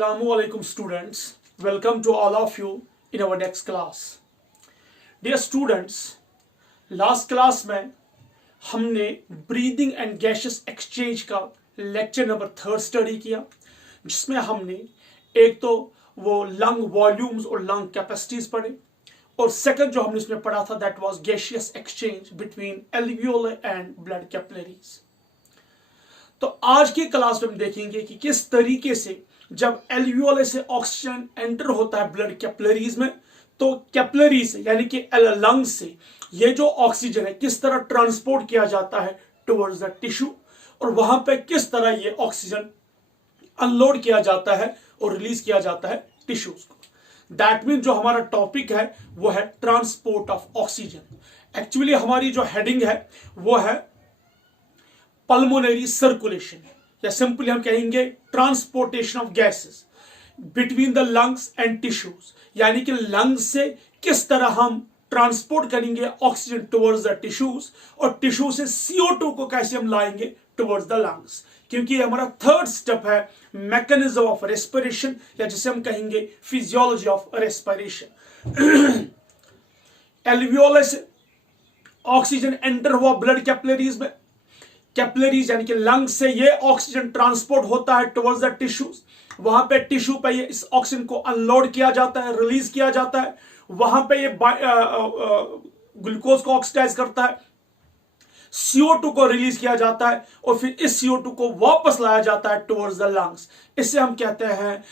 Assalamualaikum students, welcome to all of you in our next class. Dear students, last class में हमने breathing and gases exchange का lecture number 3 study किया, जिसमें हमने एक तो वो लंग वॉल्यूम्स और लंग कैपेसिटीज पढ़े, और सेकंड जो हमने इसमें पढ़ा था that was gaseous exchange between alveoli and blood capillaries. तो आज की क्लास में हम देखेंगे कि किस तरीके से जब एल्वियोले से ऑक्सीजन एंटर होता है ब्लड कैपिलरीज में, तो कैपिलरी से यानी कि लंग्स से ये जो ऑक्सीजन है किस तरह ट्रांसपोर्ट किया जाता है टुवर्ड्स द टिश्यू, और वहां पे किस तरह ये ऑक्सीजन अनलोड किया जाता है और रिलीज किया जाता है टिश्यूज को. दैट मीन जो हमारा टॉपिक है वो है ट्रांसपोर्ट ऑफ ऑक्सीजन. एक्चुअली हमारी जो हेडिंग है वो है पल्मोनरी सर्कुलेशन, या सिंपली हम कहेंगे transportation of gases between the lungs and tissues, यानी कि लंग्स से किस तरह हम ट्रांसपोर्ट करेंगे ऑक्सीजन टुवर्ड्स द टिश्यूज, और टिश्यू से CO2 को कैसे हम लाएंगे टुवर्ड्स द लंग्स, क्योंकि ये हमारा थर्ड स्टेप है मैकेनिज्म ऑफ रेस्पिरेशन, या जिसे हम कहेंगे फिजियोलॉजी ऑफ रेस्पिरेशन. एल्वियोले से ऑक्सीजन एंटर हुआ ब्लड कैपिलरीज में, कैपिलरीज यानी कि लंग्स से ये ऑक्सीजन ट्रांसपोर्ट होता है टुवर्ड्स द टिश्यूज, वहां पे टिश्यू पे ये इस ऑक्सीजन को अनलोड किया जाता है, रिलीज किया जाता है, वहां पे ये ग्लूकोज को ऑक्सीडाइज करता है, CO2 को रिलीज किया जाता है, और फिर इस CO2 को वापस लाया जाता है टुवर्ड्स द लंग्स. इसे हम कहते हैं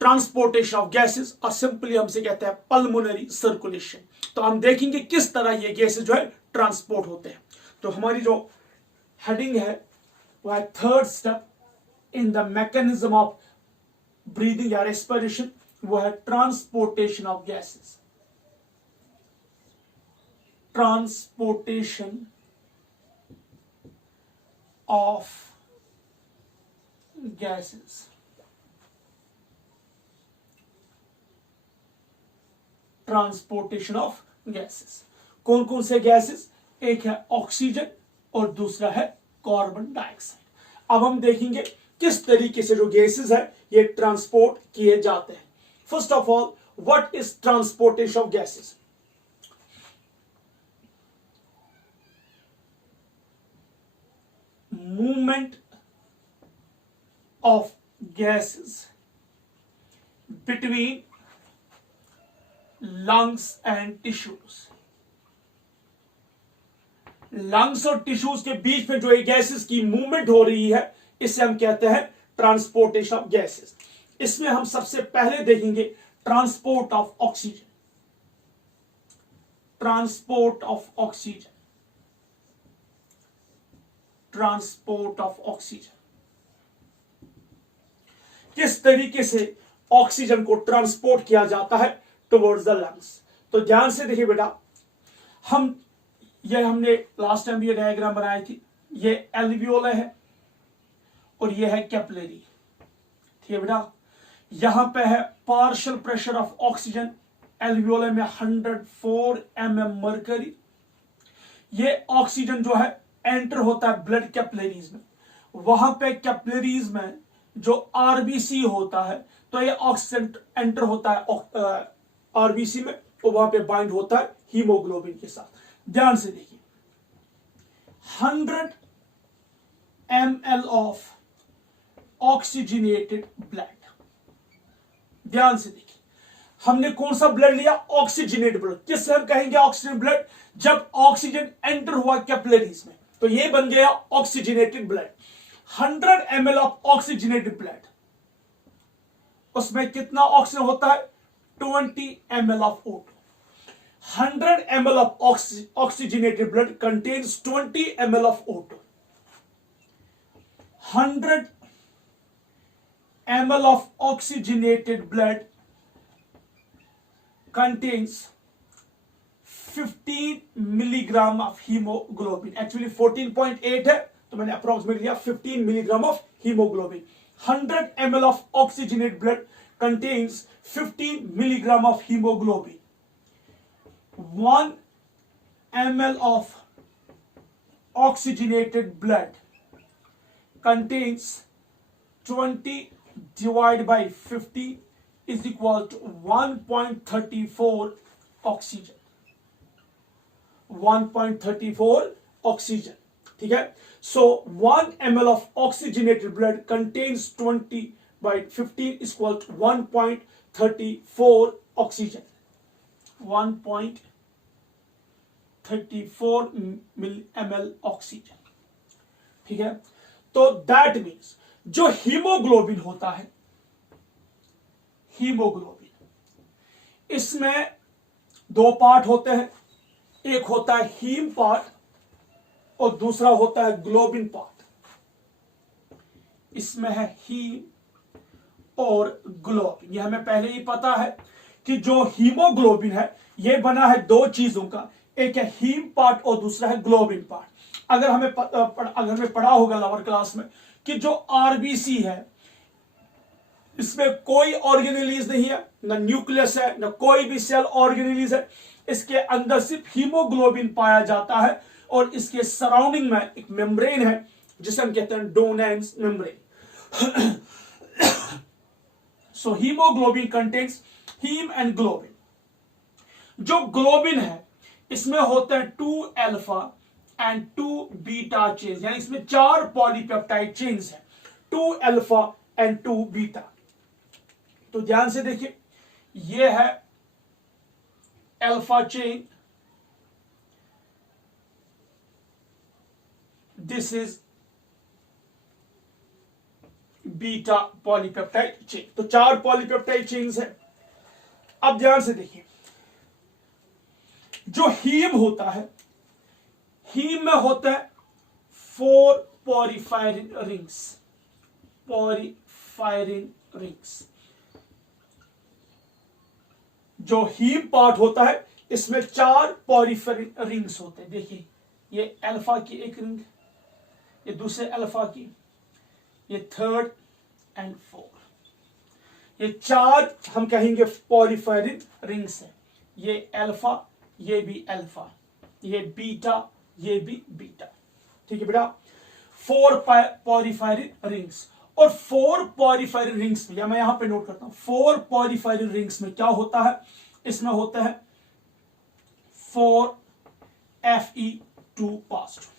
ट्रांसपोर्टेशन ऑफ गैसेस, और सिंपली हमसे कहते हैं पल्मोनरी सर्कुलेशन. तो हम देखेंगे किस तरह ये गैसेस जो है ट्रांसपोर्ट होते हैं. तो हमारी जो हेडिंग है वो है third step in the mechanism of breathing या रेस्पिरेशन, वो है transportation of gases. Transportation of gases. Transportation of gases. कौन कौन से गैसेस? एक है ऑक्सीजन और दूसरा है कार्बन डाइऑक्साइड. अब हम देखेंगे किस तरीके से जो गैसेस है ये ट्रांसपोर्ट किए जाते हैं. First of all, what is transportation of gases? Movement of gases between lungs and tissues. Lungs और टिश्यूज के बीच में जो ये गैसेस की मूवमेंट हो रही है, इसे हम कहते हैं ट्रांसपोर्टेशन ऑफ गैसेस. इसमें हम सबसे पहले देखेंगे transport of oxygen. Transport of oxygen. Transport of oxygen. किस तरीके से ऑक्सीजन को ट्रांसपोर्ट किया जाता है टुवर्ड्स द लंग्स. तो ध्यान से देखिए बेटा, हमने लास्ट टाइम ये डायग्राम बनाई थी. ये एल्वियोले है और ये है कैपिलरी. ठीक है बेटा, यहां पे है पार्शियल प्रेशर ऑफ ऑक्सीजन एल्वियोले में 104 mm मर्करी. ये ऑक्सीजन जो है एंटर होता है ब्लड कैपिलरीज में. वहां पे कैपिलरीज में जो RBC होता है, तो ये ऑक्सीजन एंटर होता है RBC में, और वहां पे बाइंड होता है हीमोग्लोबिन के साथ. ध्यान से देखिए, 100 ml ऑफ ऑक्सीजनेटेड ब्लड. ध्यान से देखिए, हमने कौन सा ब्लड लिया? Oxygenated blood. किससे हम कहेंगे ऑक्सीजन ब्लड? जब ऑक्सीजन एंटर हुआ कैपिलरीज में, तो ये बन गया oxygenated blood. 100 ml of oxygenated blood, उसमें कितना ऑक्सीजन होता है? 20 ml of O2. 100 ml of oxygenated blood contains 20 ml of O2. 100 ml of oxygenated blood contains 15 milligram of hemoglobin. Actually 14.8 है, तो मैंने अप्रोक्सीमेट लिया 15 milligram of hemoglobin. 100 ml of oxygenated blood contains 15 milligram of hemoglobin. 1 ml of oxygenated blood contains 20 divided by 50 is equal to 1.34 oxygen, 1.34 oxygen, ठीक है। सो 1 ml of oxygenated blood contains 20 by 15 is equal to 1.34 oxygen, 1.34 ml oxygen, ठीक है। तो that means जो haemoglobin होता है, haemoglobin, इसमें दो पार्ट होते हैं, एक होता है हीम पार्ट और दूसरा होता है ग्लोबिन पार्ट। इसमें है हीम और ग्लोबिन। यह हमें पहले ही पता है कि जो हीमोग्लोबिन है यह बना है दो चीजों का, एक है हीम पार्ट और दूसरा है ग्लोबिन पार्ट। अगर हमें पढ़ा होगा लोअर क्लास में कि जो आरबीसी है इसमें कोई ऑर्गेनेलिज नहीं है, ना न्यूक्लियस है, ना कोई भी सेल ऑर्गेनेलिज है, इसके अंदर सिर्फ हीमोग्लोबिन पाया जाता है और इसके सराउंडिंग में एक मेम्ब्रेन है जिसे हम कहते हैं डोनेंस membrane. So haemoglobin contains haem and globin. जो ग्लोबिन है इसमें होते हैं 2 अल्फा एंड 2 बीटा चेन्स, यानी इसमें 4 पॉलीपेप्टाइड चेन्स हैं, 2 अल्फा एंड 2 बीटा। तो ध्यान से देखिए, यह है alpha chain, this is beta polypeptide chain. तो 4 पॉलीपेप्टाइड चेन्स है। अब ध्यान से देखिए, जो हीम होता है, हीम में होता है 4 पॉरीफायरिन रिंग्स, पॉरीफायरिन रिंग्स। जो हीम पार्ट होता है इसमें 4 पॉरीफेरिन रिंग्स होते हैं। देखिए, ये अल्फा की एक रिंग, ये दूसरे अल्फा की, ये 3rd एंड 4th, ये 4 हम कहेंगे पॉलीफेरिन रिंग्स है। ये अल्फा, ये भी अल्फा, ये बीटा, ये भी बीटा, ठीक है बेटा। 4 पॉलीफेरिन रिंग्स, और 4 पॉलीफेरिन रिंग्स में, या मैं यहां पे नोट करता हूं, 4 पॉलीफेरिन रिंग्स में क्या होता है, इसमें होता है 4 Fe2 पॉजिटिव,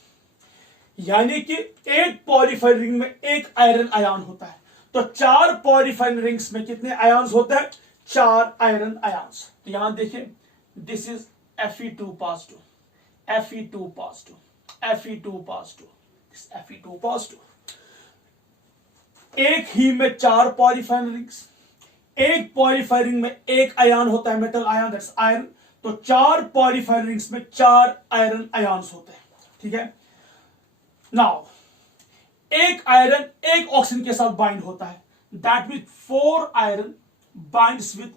यानी कि एक पॉलीफेरिन रिंग में एक आयरन आयन होता है। तो 4 पॉलीफेरिन रिंग्स में कितने आयन्स होते हैं, 4 आयरन आयन्स। तो यहां देखिए, this is Fe2 positive, Fe2 positive, Fe2 positive, this Fe2 positive. एक हीम में 4 पॉलीफेरिन रिंग्स, एक पॉलीफेरिन रिंग में एक आयन होता है, मेटल आयन, दैट्स आयरन। तो 4 पॉलीफेरिन रिंग्स में 4 आयरन आयन्स होते हैं, ठीक है। नाउ एक आयरन एक ऑक्सीजन के साथ बाइंड होता है, that means 4 iron binds with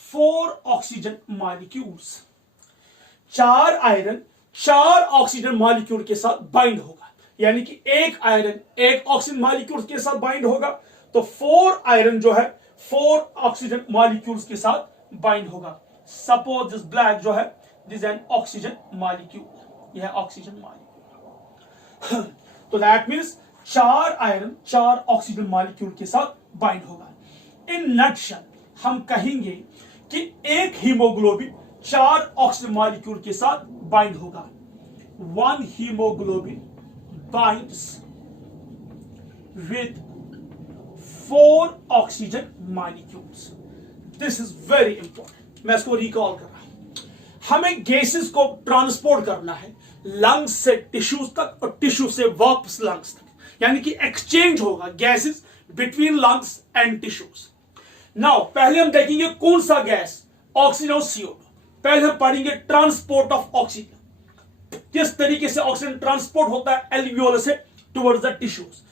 4 oxygen molecules. 4 iron 4 oxygen molecule के साथ बाइंड होगा, यानी कि एक आयरन एक ऑक्सीजन मॉलिक्यूल के साथ बाइंड होगा, तो 4 आयरन जो है 4 ऑक्सीजन मॉलिक्यूल्स के साथ बाइंड होगा। सपोज दिस ब्लैक जो है, दिस एन ऑक्सीजन मॉलिक्यूल, यह ऑक्सीजन मॉलिक्यूल। तो that means 4 iron 4 oxygen molecule के साथ बाइंड होगा। इन नटशल हम कहेंगे कि एक हीमोग्लोबिन 4 ऑक्सीजन मॉलिक्यूल के साथ बाइंड होगा। 1 haemoglobin binds with 4 oxygen molecules. This is very important. मैं इसको रिकॉल कर रहा हूं। हमें गैसेस को ट्रांसपोर्ट करना है लंग्स से टिश्यूज तक और टिश्यू से वापस लंग्स तक, यानी कि एक्सचेंज होगा gases between lungs and tissues. Now पहले हम देखेंगे कौन सा गैस, ऑक्सीजन और CO2। पहले हम पढ़ेंगे ट्रांसपोर्ट ऑफ ऑक्सीजन, किस तरीके से ऑक्सीजन ट्रांसपोर्ट होता है एल्वियोल से टुवर्ड्स द टिश्यूज।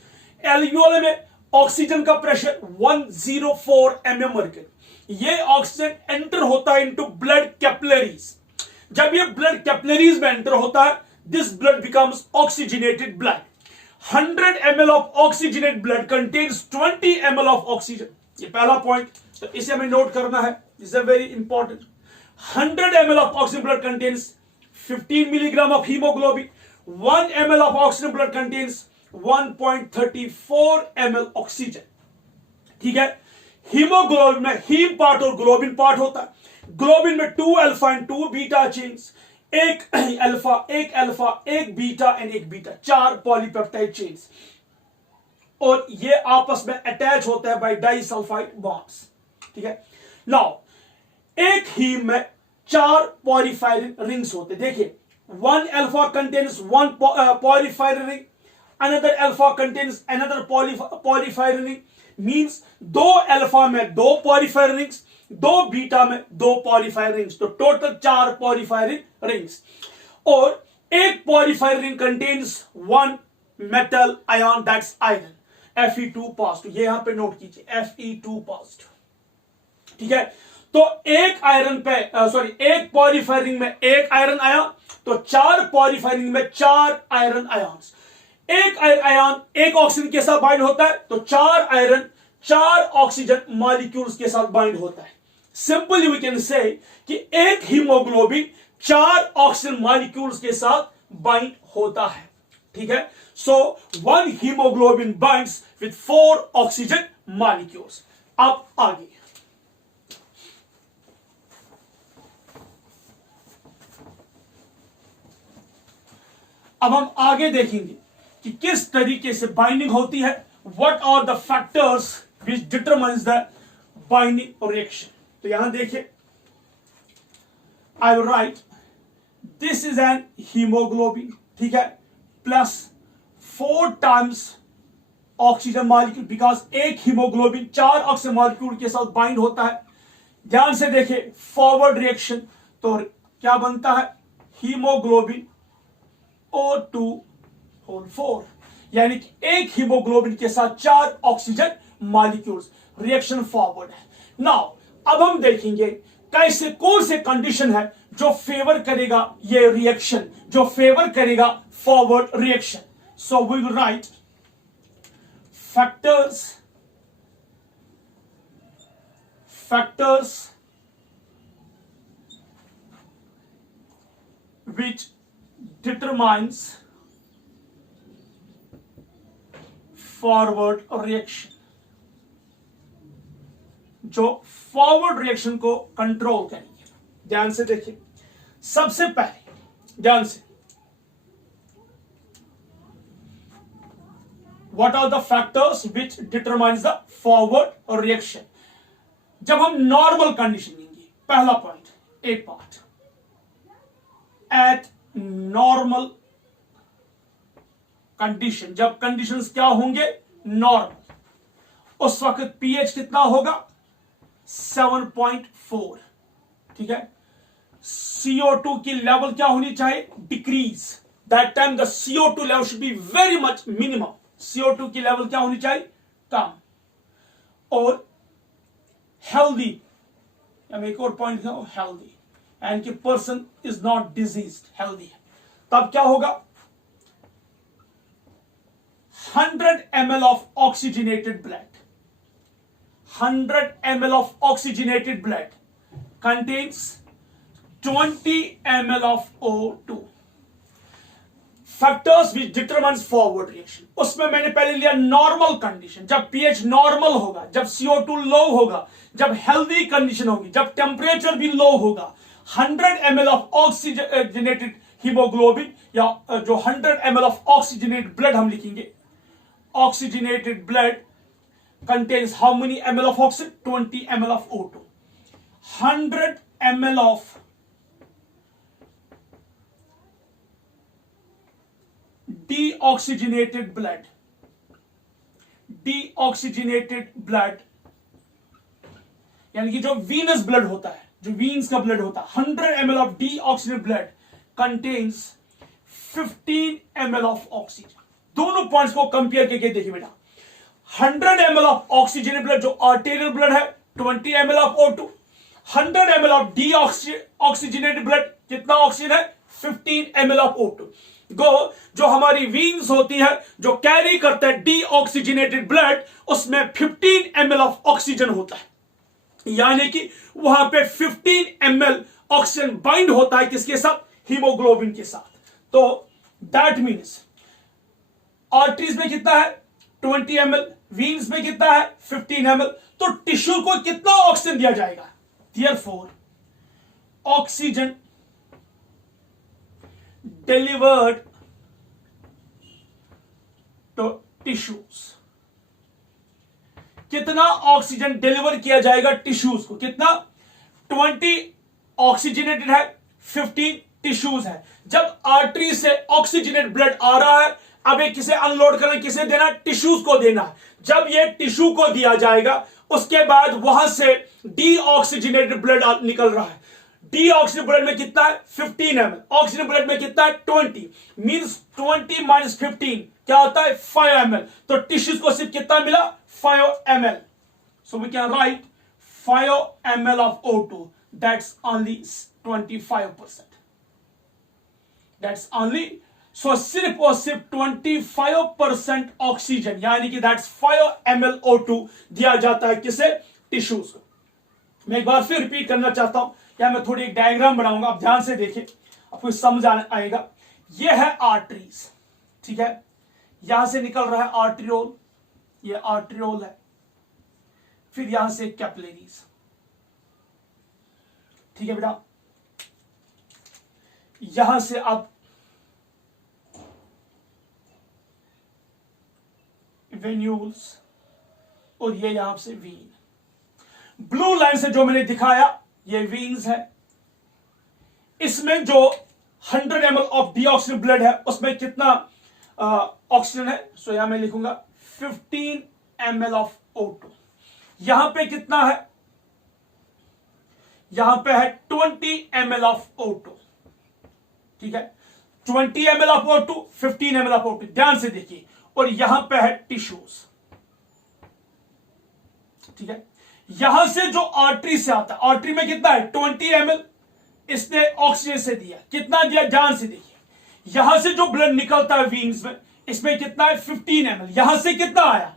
एल्वियोल में ऑक्सीजन का प्रेशर 104 mm मर्क्यूरी। ये ऑक्सीजन एंटर होता है इनटू ब्लड कैपिलरीज। जब ये ब्लड कैपिलरीज में एंटर होता है, this blood becomes oxygenated blood. 100 ml of oxygenated blood contains 20 ml of oxygen. ये पहला पॉइंट, तो इसे हमें नोट करना है, is a very important. 100 ml of oxygen blood contains 15 milligram of hemoglobin. 1 ml of oxygen blood contains 1.34 ml oxygen. ठीक है। Haemoglobin में हीम पार्ट और ग्लोबिन पार्ट होता है। ग्लोबिन में 2 अल्फा एंड 2 बीटा चेन्स, एक अल्फा एक बीटा एंड एक बीटा, 4 पॉलीपेप्टाइड चेन्स, और ये आपस में अटैच होता है बाय डाइसल्फाइड बॉन्ड्स, ठीक है। नाउ एक हीम में 4 पॉलीफायरिन रिंग्स होते हैं। देखिए, 1 alpha contains 1 porphyrin ring, another alpha contains another porphyrin ring, means 2 alpha में 2 पॉलीफायरिन रिंग्स, 2 बीटा में 2 पॉलीफायरिन रिंग्स, तो टोटल 4 पॉलीफायरिन रिंग्स। और एक porphyrin ring contains 1 metal ion, that's iron, Fe2 positive, ये यहां पे नोट कीजिए, Fe2 पॉजिटिव, ठीक है। तो एक आयरन पे एक पॉलीफायरिन रिंग में एक आयरन आया, तो 4 पॉलीफायरिन रिंग में 4 आयरन आयन्स। एक आयन एक ऑक्सीजन के साथ बाइंड होता है, तो 4 आयरन 4 ऑक्सीजन मॉलिक्यूल्स के साथ बाइंड होता है। सिंपली वी कैन से कि एक हीमोग्लोबिन 4 ऑक्सीजन मॉलिक्यूल्स के साथ बाइंड होता है, ठीक है। सो 1 haemoglobin binds with 4 oxygen molecules. अब आगे अब हम आगे देखेंगे कि किस तरीके से बाइंडिंग होती है। What are the factors which determines the binding reaction. तो यहां देखिए, I will write this is an haemoglobin, ठीक है, plus 4 times oxygen molecule, because एक हीमोग्लोबिन 4 ऑक्सीजन मॉलिक्यूल के साथ बाइंड होता है। ध्यान से देखिए, फॉरवर्ड रिएक्शन, तो क्या बनता है, हीमोग्लोबिन O2 होल 4, यानी कि एक हीमोग्लोबिन के साथ 4 ऑक्सीजन मॉलिक्यूल्स, रिएक्शन फॉरवर्ड है। नाउ अब हम देखेंगे कैसे, कौन से कंडीशन है जो फेवर करेगा ये रिएक्शन, जो फेवर करेगा forward reaction. So we will write factors which determines forward reaction, जो फॉरवर्ड रिएक्शन को कंट्रोल करेंगे। ध्यान से देखिए, सबसे पहले ध्यान से, what are the factors which determines the forward reaction. जब हम नॉर्मल कंडीशन लेंगे, पहला पॉइंट, एक पार्ट, एट नॉर्मल कंडीशन, जब कंडीशंस क्या होंगे, नॉर्मल, उस वक्त पीएच कितना होगा, 7.4, ठीक है। CO2 की लेवल क्या होनी चाहिए, decrease, that time the CO2 level should be very much minimum, CO2 की लेवल क्या होनी चाहिए, कम। और हेल्दी, एक और पॉइंट है, हेल्दी, एंड कि person is not diseased, healthy है, तब क्या होगा, 100 ml of oxygenated blood, 100 ml of oxygenated blood contains 20 ml of O2. Factors which determines forward reaction, उसमें मैंने पहले लिया नॉर्मल कंडीशन, जब पीएच नॉर्मल होगा, जब CO2 लो होगा, जब हेल्दी कंडीशन होगी, जब टेम्परेचर भी लो होगा, 100 ml ऑफ ऑक्सीजनेटेड हीमोग्लोबिन, या जो 100 ml ऑफ ऑक्सीजनेटेड ब्लड हम लिखेंगे, oxygenated blood contains how many ml of oxygen, 20 ml of O2. 100 ml of deoxygenated blood, यानी कि जो वीनस ब्लड होता है, जो वीन्स का ब्लड होता है, 100 ml of deoxygenated blood contains 15 ml of oxygen. दोनों पॉइंट्स को कंपेयर करके देखिए बेटा, 100 ml ऑफ ऑक्सीजनेटेड ब्लड जो आर्टेरियल ब्लड है, 20 ml of O2, 100 ml of deoxygenated blood, कितना ऑक्सीजन है, 15 ml ऑफ O2। गो जो हमारी वीन्स होती है, जो कैरी करता है डीऑक्सीजनेटेड ब्लड, उसमें 15 ml ऑफ ऑक्सीजन होता है, यानी कि वहां पे 15 ml ऑक्सीजन बाइंड होता है, किसके साथ, हीमोग्लोबिन के साथ। तो दैट मीन्स आर्टरीज में कितना है, 20 ml, वीन्स में कितना है 15 ml, तो टिश्यू को कितना ऑक्सीजन दिया जाएगा? Therefore, oxygen delivered to tissues, कितना ऑक्सीजन डिलीवर किया जाएगा टिश्यूज को? कितना? 20 ऑक्सीजनेटेड है, 15 टिश्यूज है। जब आर्टरी से ऑक्सीजनेटेड ब्लड आ रहा है, अब ये किसे अनलोड करना, किसे देना? टिश्यूज को देना है। जब ये टिश्यू को दिया जाएगा, उसके बाद वहां से डीऑक्सीजनेटेड ब्लड निकल रहा है। डीऑक्सीजन ब्लड में कितना है 15 ml, ऑक्सीजन ब्लड में कितना है 20, मींस 20 माइनस 15 क्या होता है 5 ml। तो टिश्यूज को सिर्फ कितना मिला 5 ml। So we can write 5 ml of O2, that's only 25%, that's only. So सिर्फ और सिर्फ 25% ऑक्सीजन, यानी कि दैट्स 5 ml O2 दिया जाता है किसे? टिश्यूज को। मैं एक बार फिर रिपीट करना चाहता हूं, या मैं थोड़ी एक डायग्राम बनाऊंगा, आप ध्यान से देखिए, आपको समझ आएगा। ये है आर्टरीज, ठीक है, यहां से निकल रहा है आर्ट्रियोल, ये आर्ट्रियोल है, फिर यहां से कैपिलरीज, ठीक है बेटा। यहां से अब वेन्यूल्स, और ये यहां से वीन। ब्लू लाइन से जो मैंने दिखाया ये वीन्स है। इसमें जो 100 ml ऑफ डीऑक्सीजन ब्लड है, उसमें कितना ऑक्सीजन है? सो यहां मैं लिखूंगा 15 ml ऑफ O2। यहां पे कितना है? यहां पे है 20 ml ऑफ O2, ठीक है, 20 ml of O2, 15 ml of O2, ध्यान से देखिए। और यहां पे है टिश्यूज, ठीक है। यहां से जो आर्टरी से आता है, आर्टरी में कितना है 20 ml, इसने ऑक्सीजन से दिया, कितना दिया ध्यान से देखिए। यहां से जो ब्लड निकलता है वीन्स में, इसमें कितना है 15 ml। यहां से कितना आया?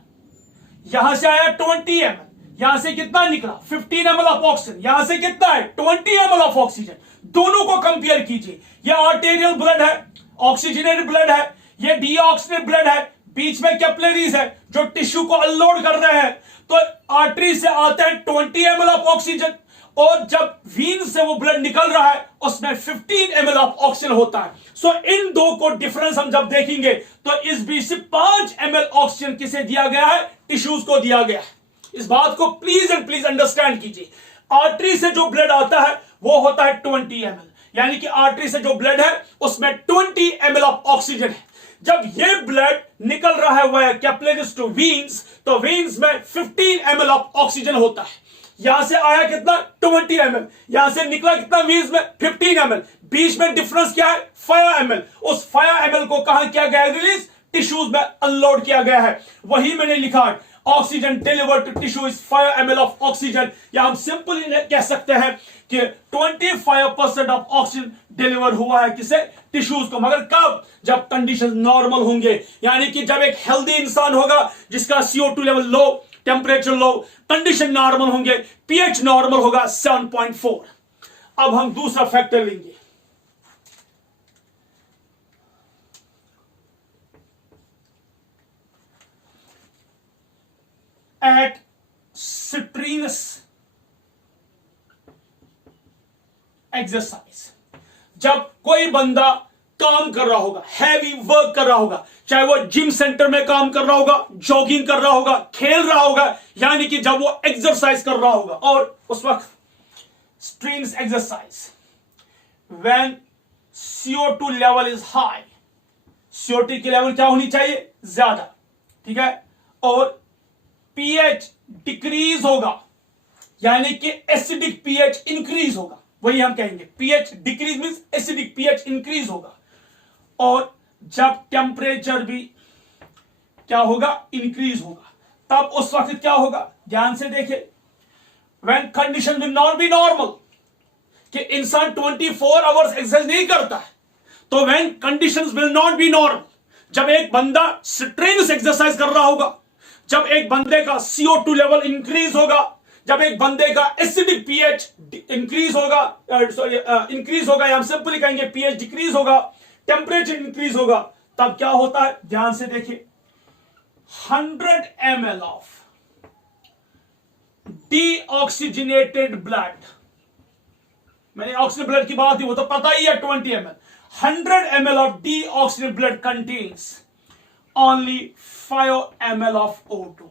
यहां से आया 20 ml, यहां से कितना निकला 15 ml ऑफ ऑक्सीजन, यहां से कितना है 20 ml ऑफ ऑक्सीजन। दोनों को कंपेयर कीजिए, यह आर्टेरियल ब्लड है, ऑक्सीजनेटेड ब्लड है, यह डीऑक्सीजनेटेड ब्लड है, बीच में कैपिलरीज है जो टिश्यू को अनलोड कर रहे हैं। तो आर्टरी से आता है 20 ml ऑफ ऑक्सीजन, और जब वीन से वो ब्लड निकल रहा है उसमें 15 ml ऑफ ऑक्सीजन होता है। सो इन दो को डिफरेंस हम जब देखेंगे तो इस बीच से 5 ml ऑक्सीजन किसे दिया गया है? टिश्यूज को दिया गया है। इस बात को प्लीज एंड प्लीज अंडरस्टैंड कीजिए। आर्टरी से जो ब्लड आता है वो होता है 20 ml, यानी कि आर्टरी से जो ब्लड है उसमें 20 ml ऑफ ऑक्सीजन है। जब ये ब्लड निकल रहा है वह कैपिलरीज टू वीन्स, तो वीन्स में 15 ml ऑफ ऑक्सीजन होता है। यहां से आया कितना 20 ml, यहां से निकला कितना वीन्स में 15 ml, बीच में डिफरेंस क्या है 5 ml। उस 5 ml को कहां किया गया है रिलीज? टिश्यूज में अनलोड किया गया है। वही मैंने लिखा, oxygen delivered to tissue is 5 ml of oxygen, या हम सिंपली कह सकते हैं कि 25% ऑफ ऑक्सीजन डिलीवर हुआ है किसे? टिश्यूज को। मगर कब? जब कंडीशन नॉर्मल होंगे, यानी कि जब एक हेल्दी इंसान होगा जिसका CO2 level low, temperature low, condition normal होंगे, पीएच नॉर्मल होगा 7.4। अब हम दूसरा फैक्टर लेंगे, एट स्ट्रीनस एक्सरसाइज। जब कोई बंदा काम कर रहा होगा, हैवी वर्क कर रहा होगा, चाहे वो जिम सेंटर में काम कर रहा होगा, जॉगिंग कर रहा होगा, खेल रहा होगा, यानी कि जब वो एक्सरसाइज कर रहा होगा, और उस वक्त strenuous exercise when CO2 level is high, CO2 की लेवल क्या होनी चाहिए? ज्यादा, ठीक है, और पीएच डिक्रीज होगा, यानी कि एसिडिक पीएच इंक्रीज होगा। वही हम कहेंगे pH decrease means acidic pH increase होगा। और जब टेम्परेचर भी क्या होगा? इंक्रीज होगा, तब उस वक्त क्या होगा? ध्यान से देखिए, when condition will not be normal, कि इंसान 24 आवर्स एक्सरसाइज नहीं करता है, तो when conditions will not be normal, जब एक बंदा स्ट्रेनस एक्सरसाइज कर रहा होगा, जब एक बंदे का CO2 लेवल इंक्रीज होगा, जब एक बंदे का एसिडिक पीएच इंक्रीज होगा, इंक्रीज होगा, या हम सिंपली कहेंगे पीएच डिक्रीज होगा, टेम्परेचर इंक्रीज होगा, तब क्या होता है? ध्यान से देखिए, 100 ml of deoxygenated blood, मैंने ऑक्सीजन ब्लड की बात की, वो तो पता ही है 20 ml. 100 ml of deoxygenated blood contains only 5 ml of O2.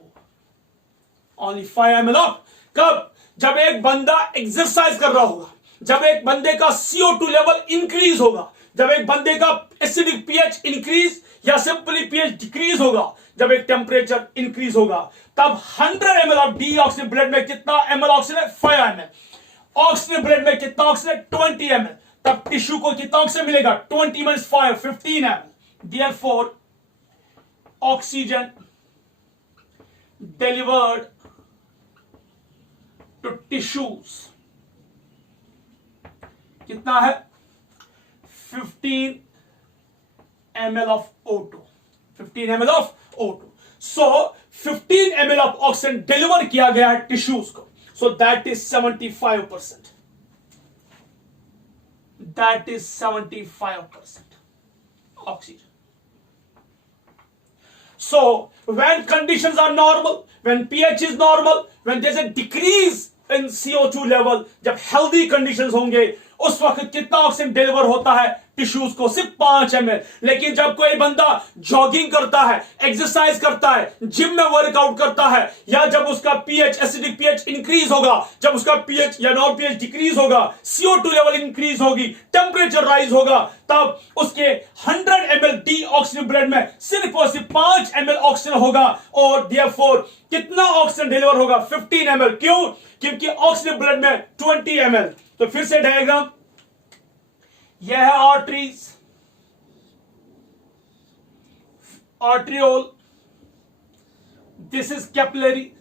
Only 5 ml of, कब? जब एक बंदा एक्सरसाइज कर रहा होगा, जब एक बंदे का CO2 लेवल इंक्रीज होगा, जब एक बंदे का एसिडिक पीएच इंक्रीज या सिंपली पीएच डिक्रीज होगा, जब एक टेम्परेचर इंक्रीज होगा, तब 100 ml ऑफ डीऑक्सीजन ब्लड में कितना ml ऑक्सीजन है? 5 ml. ऑक्सीजन ब्लड में कितना ऑक्सीजन है? 20 ml. तब टिश्यू को कितना ऑक्सीजन मिलेगा? 20 minus 5, 15 ml. Therefore, oxygen delivered to tissues कितना है? 15 ml of O2. 15 ml of O2. So 15 ml of oxygen deliver किया गया है टिश्यूज को. So that is 75%. That is 75% oxygen. So when conditions are normal, when pH is normal, when there's a decrease in CO2 level, जब healthy conditions होंगे, उस वक्त कितना oxygen deliver होता है टिश्यूज को? सिर्फ 5 ml. लेकिन जब कोई बंदा जॉगिंग करता है, एक्सरसाइज करता है, जिम में वर्कआउट करता है, या जब उसका पीएच, एसिडिक पीएच इंक्रीज होगा, जब उसका पीएच या नॉन पीएच डिक्रीज होगा, CO2 लेवल इंक्रीज होगी, टेम्परेचर राइज होगा, तब उसके 100 ml डीऑक्सीजन ब्लड में सिर्फ और सिर्फ 5 ml ऑक्सीजन होगा. और देयरफॉर कितना ऑक्सीजन डिलीवर होगा? 15 ml. क्यों? क्योंकि ऑक्सीजन ब्लड में 20 ml. तो फिर से डायग्राम, यह है arteries, arteriole, this is capillary,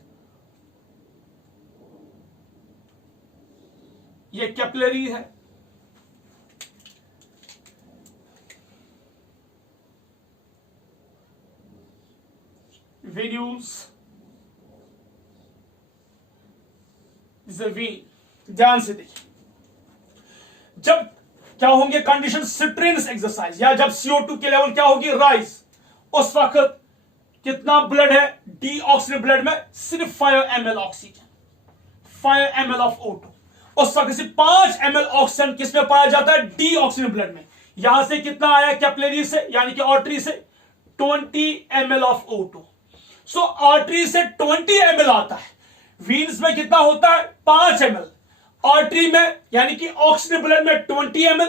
ये कैपिलरी है, वेन्यूल्स, दिस इज वीन. ध्यान से देखिए, जब क्या होंगे कंडीशन? स्ट्रेनस एक्सरसाइज, या जब CO2 के लेवल क्या होगी? राइज. उस वक्त कितना ब्लड है डीऑक्सीजन ब्लड में? सिर्फ 5 ml oxygen, 5 ml of O2. उस वक्त सिर्फ 5 ml ऑक्सीजन किस में पाया जाता है? डीऑक्सीजन ब्लड में. यहां से कितना आया? कैपिलरी से, यानी कि आर्टरी से 20 ml of O2. So artery से 20 ml आता है, वीन्स में कितना होता है? 5 ml. आर्टरी में यानी कि ऑक्सीजन ब्लड में 20 ml,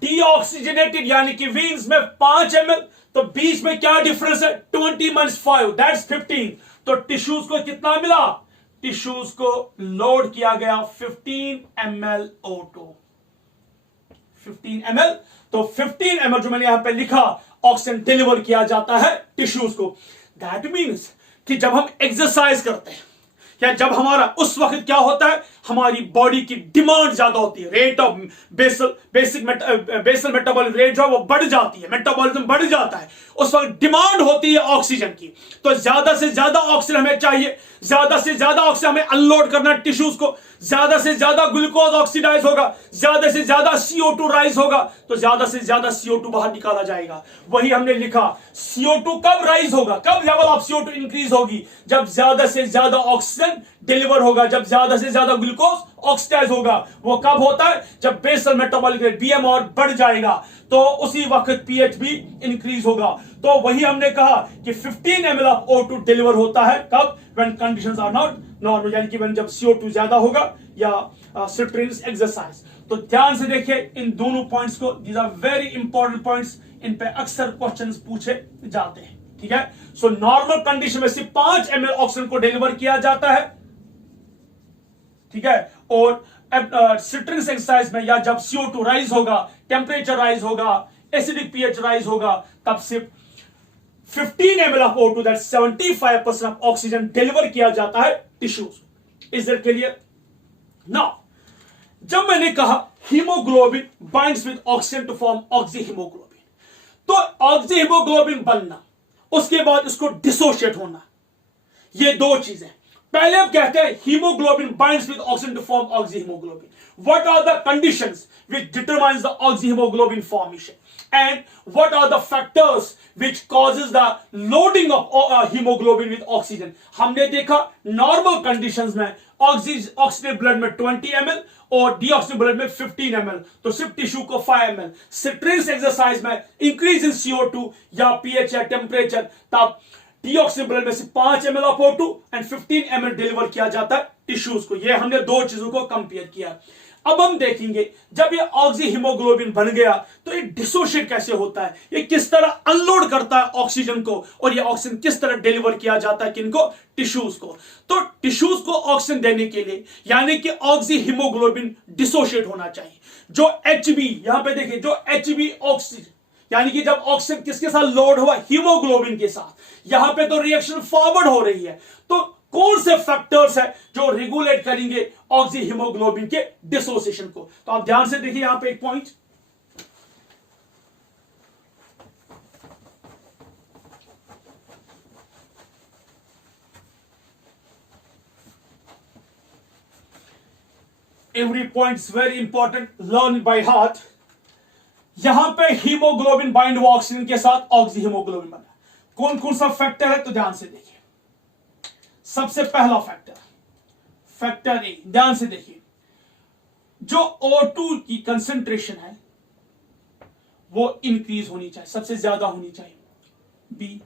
डीऑक्सीजनेटेड यानी कि वीन्स में 5 ml. तो बीच में क्या डिफरेंस है? 20 minus 5, दैट्स 15. तो टिश्यूज को कितना मिला? टिश्यूज को लोड किया गया 15 ml O2. 15 ml. तो 15 ml जो मैंने यहां पे लिखा, ऑक्सीजन डिलीवर किया जाता है टिश्यूज को. दैट मीन्स कि जब हम एक्सरसाइज करते हैं, या जब हमारा उस वक्त क्या होता है? हमारी बॉडी की डिमांड ज्यादा होती है, rate of basal metabolic rate जो वो बढ़ जाती है, मेटाबॉलिज्म बढ़ जाता है, उस वक्त डिमांड होती है ऑक्सीजन की. तो ज्यादा से ज्यादा ऑक्सीजन हमें चाहिए, ज्यादा से ज्यादा ऑक्सीजन हमें अनलोड करना है टिश्यूज को, ज्यादा से ज्यादा ग्लूकोज ऑक्सीडाइज होगा, ज्यादा से ज्यादा CO2 राइज होगा, तो ज्यादा से ज्यादा CO2 बाहर निकाला जाएगा. वही हमने लिखा, CO2 कब राइज होगा, कब लेवल ऑफ CO2 इंक्रीज होगी? जब ज्यादा से ज्यादा ऑक्सीजन डिलीवर होगा, जब ज्यादा से ज्यादा ग्लूकोज ऑक्सीडाइज होगा. वो कब होता है? जब बेसल मेटाबॉलिक रेट BMR बढ़ जाएगा, तो उसी वक्त पीएच भी इंक्रीज होगा. तो वही हमने कहा कि 15 ml ऑफ O2 डिलीवर होता है कब? When conditions are not normal, यानी कि जब CO2 ज्यादा होगा या स्ट्रेनस एक्सरसाइज. तो ध्यान से देखिए इन दोनों पॉइंट्स को, these are very important points, इन पे अक्सर क्वेश्चंस पूछे जाते हैं. ठीक है. सो नॉर्मल कंडीशन में सिर्फ 5 ml ऑक्सीजन को डिलीवर किया जाता है. ठीक है. और स्ट्रेनस एक्सरसाइज में या जब CO2 राइज होगा, टेम्परेचर राइज होगा, एसिडिक पीएच राइज होगा, तब सिर्फ 15 ml of O2, that 75% of oxygen deliver किया जाता है tissues. Is that clear? Now जब मैंने कहा haemoglobin binds with oxygen to form oxyhaemoglobin, तो ऑक्सीहीमोग्लोबिन बनना, उसके बाद इसको डिसोशिएट होना, ये दो चीजें. पहले हम कहते हैं haemoglobin binds with oxygen to form oxyhaemoglobin. What are the conditions which determines the oxyhaemoglobin formation? and what are the factors which causes the loading of hemoglobin with oxygen. हमने देखा नॉर्मल कंडीशंस में oxygen blood में 20 ml और डीऑक्सीजन blood में 15 ml, तो सिर्फ tissue को 5 ml. Stress exercise में इंक्रीज इन CO2 या pH या टेम्परेचर, तब डीऑक्सीजन ब्लड में से 5 ml of O2 and 15 ml deliver किया जाता है टिश्यूज को. ये हमने दो चीजों को कंपेयर किया. अब हम देखेंगे जब ये ऑक्सी हीमोग्लोबिन बन गया तो ये डिसोशिएट कैसे होता है, ये किस तरह अनलोड करता है ऑक्सीजन को, और ये ऑक्सीजन किस तरह डिलीवर किया जाता है किनको, टिश्यूज को. तो टिश्यूज को ऑक्सीजन देने के लिए यानी कि ऑक्सी हीमोग्लोबिन डिसोशिएट होना चाहिए. जो HB यहां पे देखिए, जो HB ऑक्सीजन यानी कि जब ऑक्सीजन किसके साथ लोड हुआ, हीमोग्लोबिन के साथ, यहां पे तो रिएक्शन फॉरवर्ड हो रही है. तो कौन से फैक्टर्स है जो रेगुलेट करेंगे ऑक्सी हीमोग्लोबिन के डिसोसिएशन को. तो आप ध्यान से देखिए यहां पे एक point, every point is very important, learn by heart. यहां पे हीमोग्लोबिन बाइंड हुआ ऑक्सीजन के साथ, ऑक्सी हीमोग्लोबिन बना. कौन कौन सा फैक्टर है, तो ध्यान से देखिए. सबसे पहला फैक्टर ए, ध्यान से देखिए, जो O2 की कंसेंट्रेशन है वो इंक्रीज होनी चाहिए, सबसे ज्यादा होनी चाहिए. बी,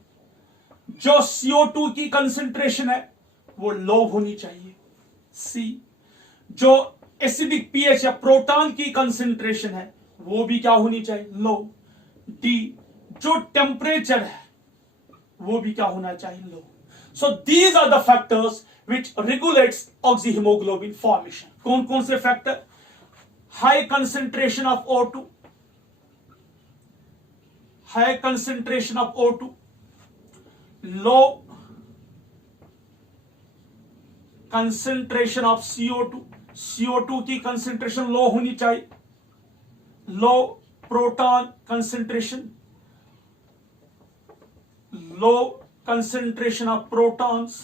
जो CO2 की कंसेंट्रेशन है वो लो होनी चाहिए. सी, जो एसिडिक pH या प्रोटॉन की कंसेंट्रेशन है वो भी क्या होनी चाहिए, लो. डी, जो टेम्परेचर है वो भी क्या होना चाहिए, लो. So these are the factors which regulates oxyhemoglobin formation. कौन कौन से factor, high concentration of O2, high concentration of O2, low concentration of CO2, CO2 की कंसेंट्रेशन लो होनी चाहिए, low proton concentration, low concentration of protons,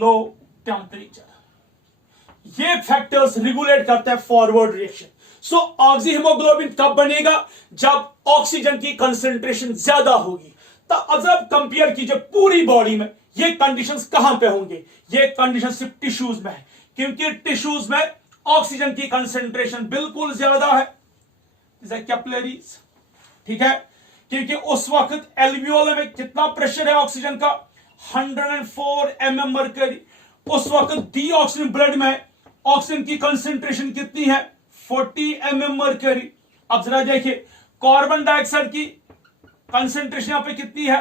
low temperature. ये factors regulate करते हैं forward reaction. So oxy haemoglobin कब बनेगा, जब oxygen की कंसेंट्रेशन ज्यादा होगी. तो अब कंपेयर कीजिए पूरी बॉडी में ये कंडीशंस कहां पे होंगे, ये कंडीशन सिर्फ टिश्यूज में है, क्योंकि टिश्यूज में ऑक्सीजन की कंसेंट्रेशन बिल्कुल ज्यादा है, कैपिलरीज, ठीक है, क्योंकि उस वक्त एल्वियोल में कितना प्रेशर है ऑक्सीजन का, 104 mm मरकरी. उस वक्त डी ऑक्सीजन ब्लड में ऑक्सीजन की कंसेंट्रेशन कितनी है, 40 mm मरकरी. अब जरा देखिए कार्बन डाइऑक्साइड की कंसेंट्रेशन यहां पे कितनी है,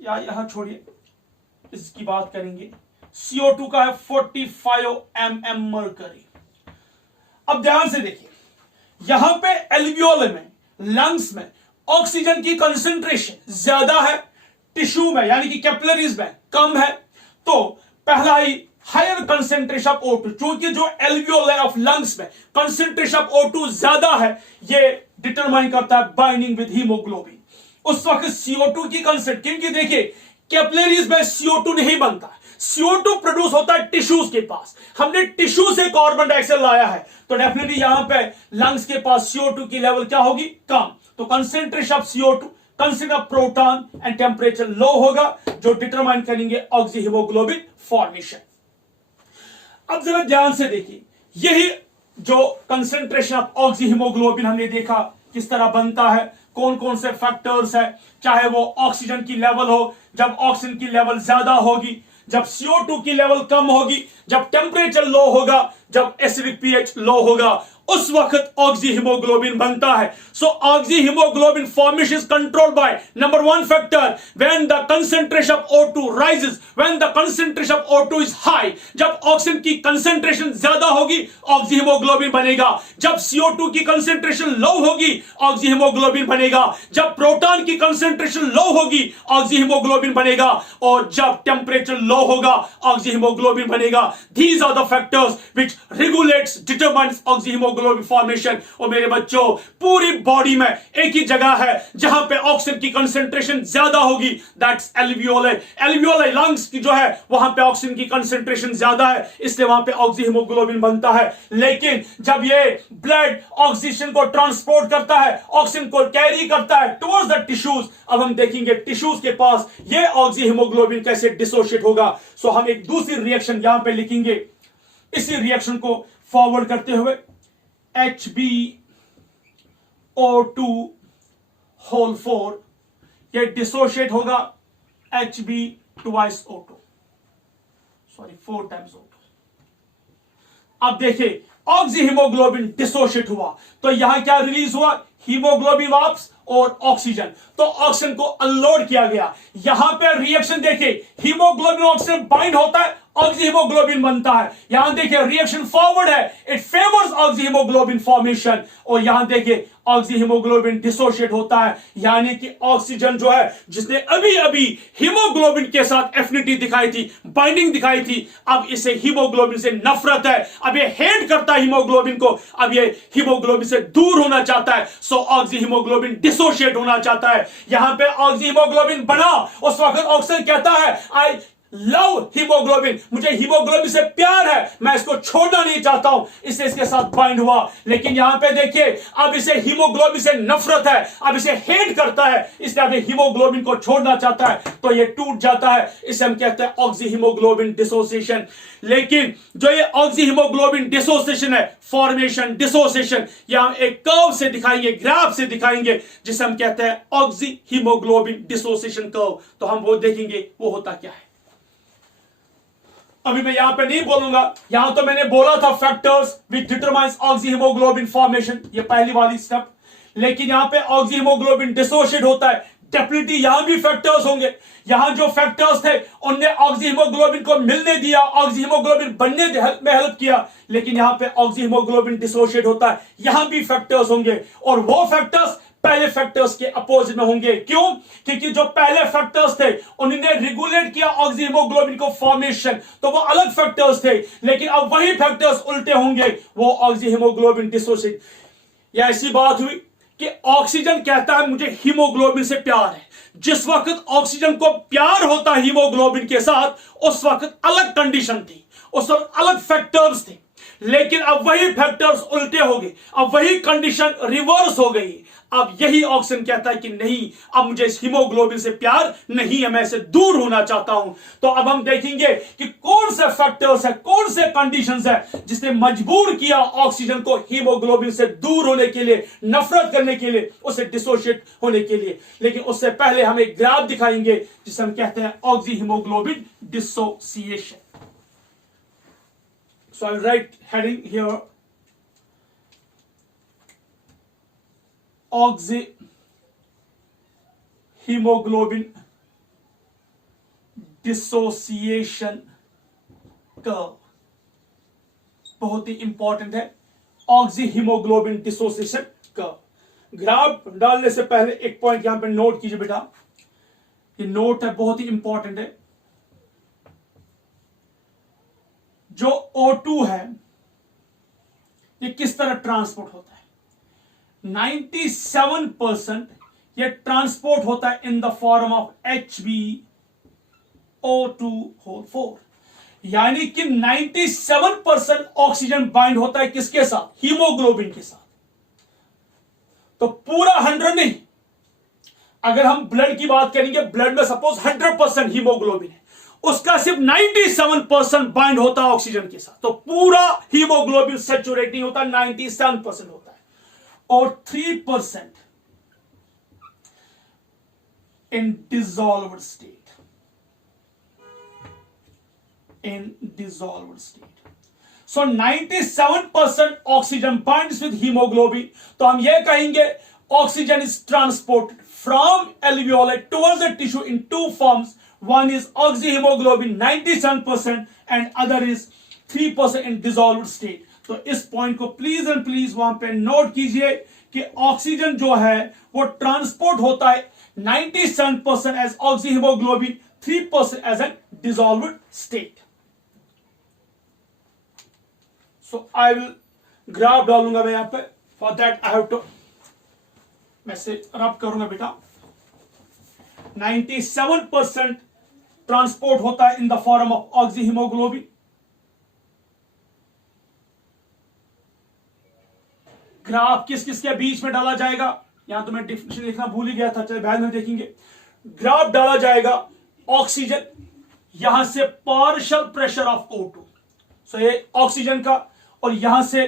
या यहां छोड़िए इसकी बात करेंगे. CO2 का है 45 mm मरकरी. अब ध्यान से देखिए यहां पे एल्वियोल में, लंग्स में ऑक्सीजन की कंसेंट्रेशन ज्यादा है, टिश्यू में यानी कि कैपिलरीज में कम है. तो पहला ही हायर कंसेंट्रेशन ऑफ O2, क्योंकि जो एल्वियोलाई ऑफ लंग्स में कंसेंट्रेशन ऑफ O2 ज्यादा है, ये डिटरमाइन करता है बाइंडिंग विद हीमोग्लोबिन. उस वक्त CO2 की कंसेंट्रेशन, क्योंकि देखिए कैपिलरीज में CO2 नहीं बनता, CO2 प्रोड्यूस होता है टिश्यूज के पास. हमने टिश्यू से कार्बन डाइऑक्साइड लाया है, तो डेफिनेटली यहां पे लंग्स के पास CO2 की लेवल क्या होगी, कम. तो concentration of CO2, concentration of proton and temperature low होगा, जो डिटरमाइन करेंगे ऑक्सी हीमोग्लोबिन फॉर्मेशन. अब जरा ध्यान से देखिए, यही जो कंसेंट्रेशन ऑफ ऑक्सी हीमोग्लोबिन हमने देखा किस तरह बनता है, कौन कौन से फैक्टर्स है, चाहे वो ऑक्सीजन की लेवल हो, जब ऑक्सीजन की लेवल ज्यादा होगी, जब CO2 की लेवल कम होगी, जब टेम्परेचर लो होगा, जब एसिडिक pH लो होगा, उस वक्त ऑक्सी हीमोग्लोबिन बनता है. So oxy haemoglobin formation is controlled by number 1 factor, when the concentration of O2 rises, when the concentration of O2 is high. जब ऑक्सीजन की कंसेंट्रेशन ज्यादा होगी ऑक्सी हीमोग्लोबिन बनेगा, जब CO2 की कंसेंट्रेशन लो होगी ऑक्सी हीमोग्लोबिन बनेगा, जब प्रोटॉन की कंसेंट्रेशन लो होगी ऑक्सी हीमोग्लोबिन बनेगा, और जब टेम्परेचर लो होगा ऑक्सी हीमोग्लोबिन बनेगा. These are the factors which regulates, determines oxy haemoglobin haemoglobin formation. और मेरे बच्चों, पूरी बॉडी में एक ही जगह है जहां पे ऑक्सीजन की कंसेंट्रेशन ज्यादा होगी, दैट्स एल्वियोलाई। एल्वियोलाई लंग्स की जो है वहां पे ऑक्सीजन की कंसेंट्रेशन ज्यादा है, इसलिए वहां पे ऑक्सी हीमोग्लोबिन बनता है। लेकिन जब ये ब्लड ऑक्सीजन को ट्रांसपोर्ट करता है, ऑक्सीजन को कैरी करता है टुवर्ड्स द टिश्यूज, अब हम देखेंगे टिश्यूज के पास ये ऑक्सी हीमोग्लोबिन कैसे डिसोशिएट होगा। सो हम एक दूसरी रिएक्शन यहां पे लिखेंगे, इसी रिएक्शन को फॉरवर्ड करते हुए HbO2 होल 4, ये डिसोशिएट होगा Hb twice O2, sorry 4 times O2। अब देखिए ऑक्सी हीमोग्लोबिन डिसोशिएट हुआ तो यहां क्या रिलीज हुआ, हीमोग्लोबिन वापस और ऑक्सीजन, तो ऑक्सीजन को अनलोड किया गया। यहां पे रिएक्शन देखिए, हीमोग्लोबिन ऑक्सीजन बाइंड होता है, ऑक्सी हीमोग्लोबिन बनता है। यहां देखिए रिएक्शन फॉरवर्ड है, it favours oxy haemoglobin formation. और यहां देखिए ऑक्सी हीमोग्लोबिन डिसोशिएट होता है, यानी कि ऑक्सीजन जो है जिसने अभी अभी हीमोग्लोबिन के साथ एफिनिटी दिखाई थी, बाइंडिंग दिखाई थी, अब इसे हीमोग्लोबिन से नफरत है, अब ये हेट करता है हीमोग्लोबिन को, अब ये हीमोग्लोबिन से दूर होना चाहता है। सो ऑक्सी हीमोग्लोबिन डिसोशिएट होना चाहता है। यहां पे ऑक्सी हीमोग्लोबिन बना, उस वक्त ऑक्सीजन कहता है आई लव हीमोग्लोबिन, मुझे हीमोग्लोबिन से प्यार है, मैं इसको छोड़ना नहीं चाहता हूं, इससे इसके साथ बाइंड हुआ। लेकिन यहां पे देखिए अब इसे हीमोग्लोबिन से नफरत है, अब इसे हेट करता है, इसलिए अब हीमोग्लोबिन को छोड़ना चाहता है, तो ये टूट जाता है। इसे हम कहते हैं ऑक्सी हीमोग्लोबिन डिसोसिएशन। लेकिन जो ये ऑक्सी हीमोग्लोबिन डिसोसिएशन है, फॉर्मेशन डिसोसिएशन, यहां एक कर्व से दिखाएंगे, ग्राफ से दिखाएंगे, जिसे हम कहते हैं ऑक्सी हीमोग्लोबिन डिसोसिएशन कर्व। तो हम वो देखेंगे वो होता क्या है। अभी मैं यहां पे नहीं बोलूंगा, यहां तो मैंने बोला था factors which determines oxy haemoglobin formation, ये पहली वाली स्टेप। लेकिन यहां पे ऑक्सी हीमोग्लोबिन डिसोशिएट होता है, डेफिनेटली यहां भी फैक्टर्स होंगे। यहां जो फैक्टर्स थे उनने ऑक्सी हीमोग्लोबिन को मिलने दिया, ऑक्सी हीमोग्लोबिन बनने में हेल्प किया। लेकिन यहां पे ऑक्सी हीमोग्लोबिन डिसोशिएट होता है, यहां भी फैक्टर्स होंगे, और वो फैक्टर्स पहले फैक्टर्स के अपोजिट में होंगे। क्यों? क्योंकि जो पहले फैक्टर्स थे उन्होंने रेगुलेट किया ऑक्सी हीमोग्लोबिन को फॉर्मेशन, तो वो अलग फैक्टर्स थे। लेकिन अब वही फैक्टर्स उल्टे होंगे, वो ऑक्सी हीमोग्लोबिन डिसोशिएट। यह ऐसी बात हुई कि ऑक्सीजन कहता है मुझे हीमोग्लोबिन से प्यार है। जिस वक्त ऑक्सीजन को प्यार होता है हीमोग्लोबिन के साथ, उस वक्त अलग कंडीशन थी, उस वक्त अलग फैक्टर्स थे। लेकिन अब वही फैक्टर्स उल्टे हो गए, अब वही कंडीशन रिवर्स हो गई। अब यही ऑक्सीजन कहता है कि नहीं, अब मुझे इस हीमोग्लोबिन से प्यार नहीं है, मैं इससे दूर होना चाहता हूं। तो अब हम देखेंगे कि कौन से फैक्टर्स है, कौन से कंडीशंस है जिसने मजबूर किया ऑक्सीजन को हीमोग्लोबिन से दूर होने के लिए, नफरत करने के लिए, उसे डिसोशिएट होने के लिए। लेकिन उससे पहले हम एक ग्राफ दिखाएंगे जिसे हम कहते हैं oxy haemoglobin dissociation. So I'll write heading here, oxy hemoglobin dissociation curve। बहुत ही इंपॉर्टेंट है oxy haemoglobin dissociation curve. Graph डालने से पहले एक पॉइंट यहां पे नोट कीजिए बेटा, ये नोट है, बहुत ही इंपॉर्टेंट है। जो O2 है ये किस तरह ट्रांसपोर्ट होता है, 97% ये ट्रांसपोर्ट होता है in the form of HbO2 whole 4, यानी कि 97% ऑक्सीजन बाइंड होता है किसके साथ, हीमोग्लोबिन के साथ। तो पूरा 100 नहीं, अगर हम ब्लड की बात करेंगे, ब्लड में सपोज 100% हीमोग्लोबिन है, उसका सिर्फ 97% बाइंड होता है ऑक्सीजन के साथ। तो पूरा हीमोग्लोबिन सैचुरेट नहीं होता, 97% होता है, और 3% in dissolved state, in dissolved state. So 97% oxygen binds with haemoglobin. तो हम यह कहेंगे oxygen is transported from alveoli towards the tissue in two forms. One is oxyhemoglobin 97% and other is 3% in dissolved state. तो इस point को please and please वहां पे note कीजिए कि ऑक्सीजन जो है वो ट्रांसपोर्ट होता है 97% as oxyhemoglobin, 3% as an dissolved state. So I will graph डालूंगा मैं यहां पे, for that I have to, मैं से रब करूंगा बेटा। 97% ट्रांसपोर्ट होता है in the form of oxyhaemoglobin. Graph किस किस के बीच में डाला जाएगा, यहां तो मैं डिफिनेशन लिखना भूल ही गया था, चलिए बाद में देखेंगे। ग्राफ डाला जाएगा ऑक्सीजन, यहां से पार्शियल प्रेशर ऑफ O2, सो ये ऑक्सीजन का, और यहां से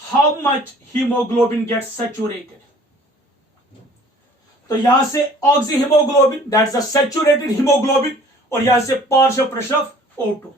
how much haemoglobin gets saturated, तो यहां से oxyhaemoglobin that is the saturated haemoglobin, और यहां से पार्शियल प्रेशर ऑफ O2।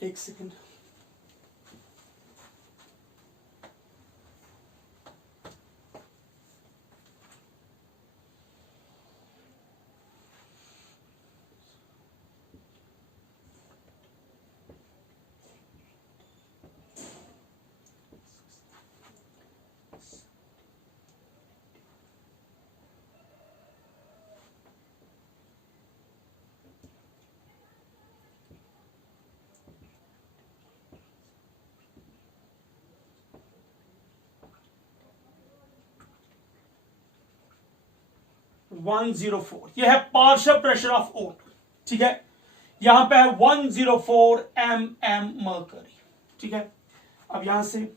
एक सेकंड, वन 104, यह है पार्शियल प्रेशर ऑफ O2, ठीक है। यहां पे है 104 mm मर्करी, ठीक है। अब यहां से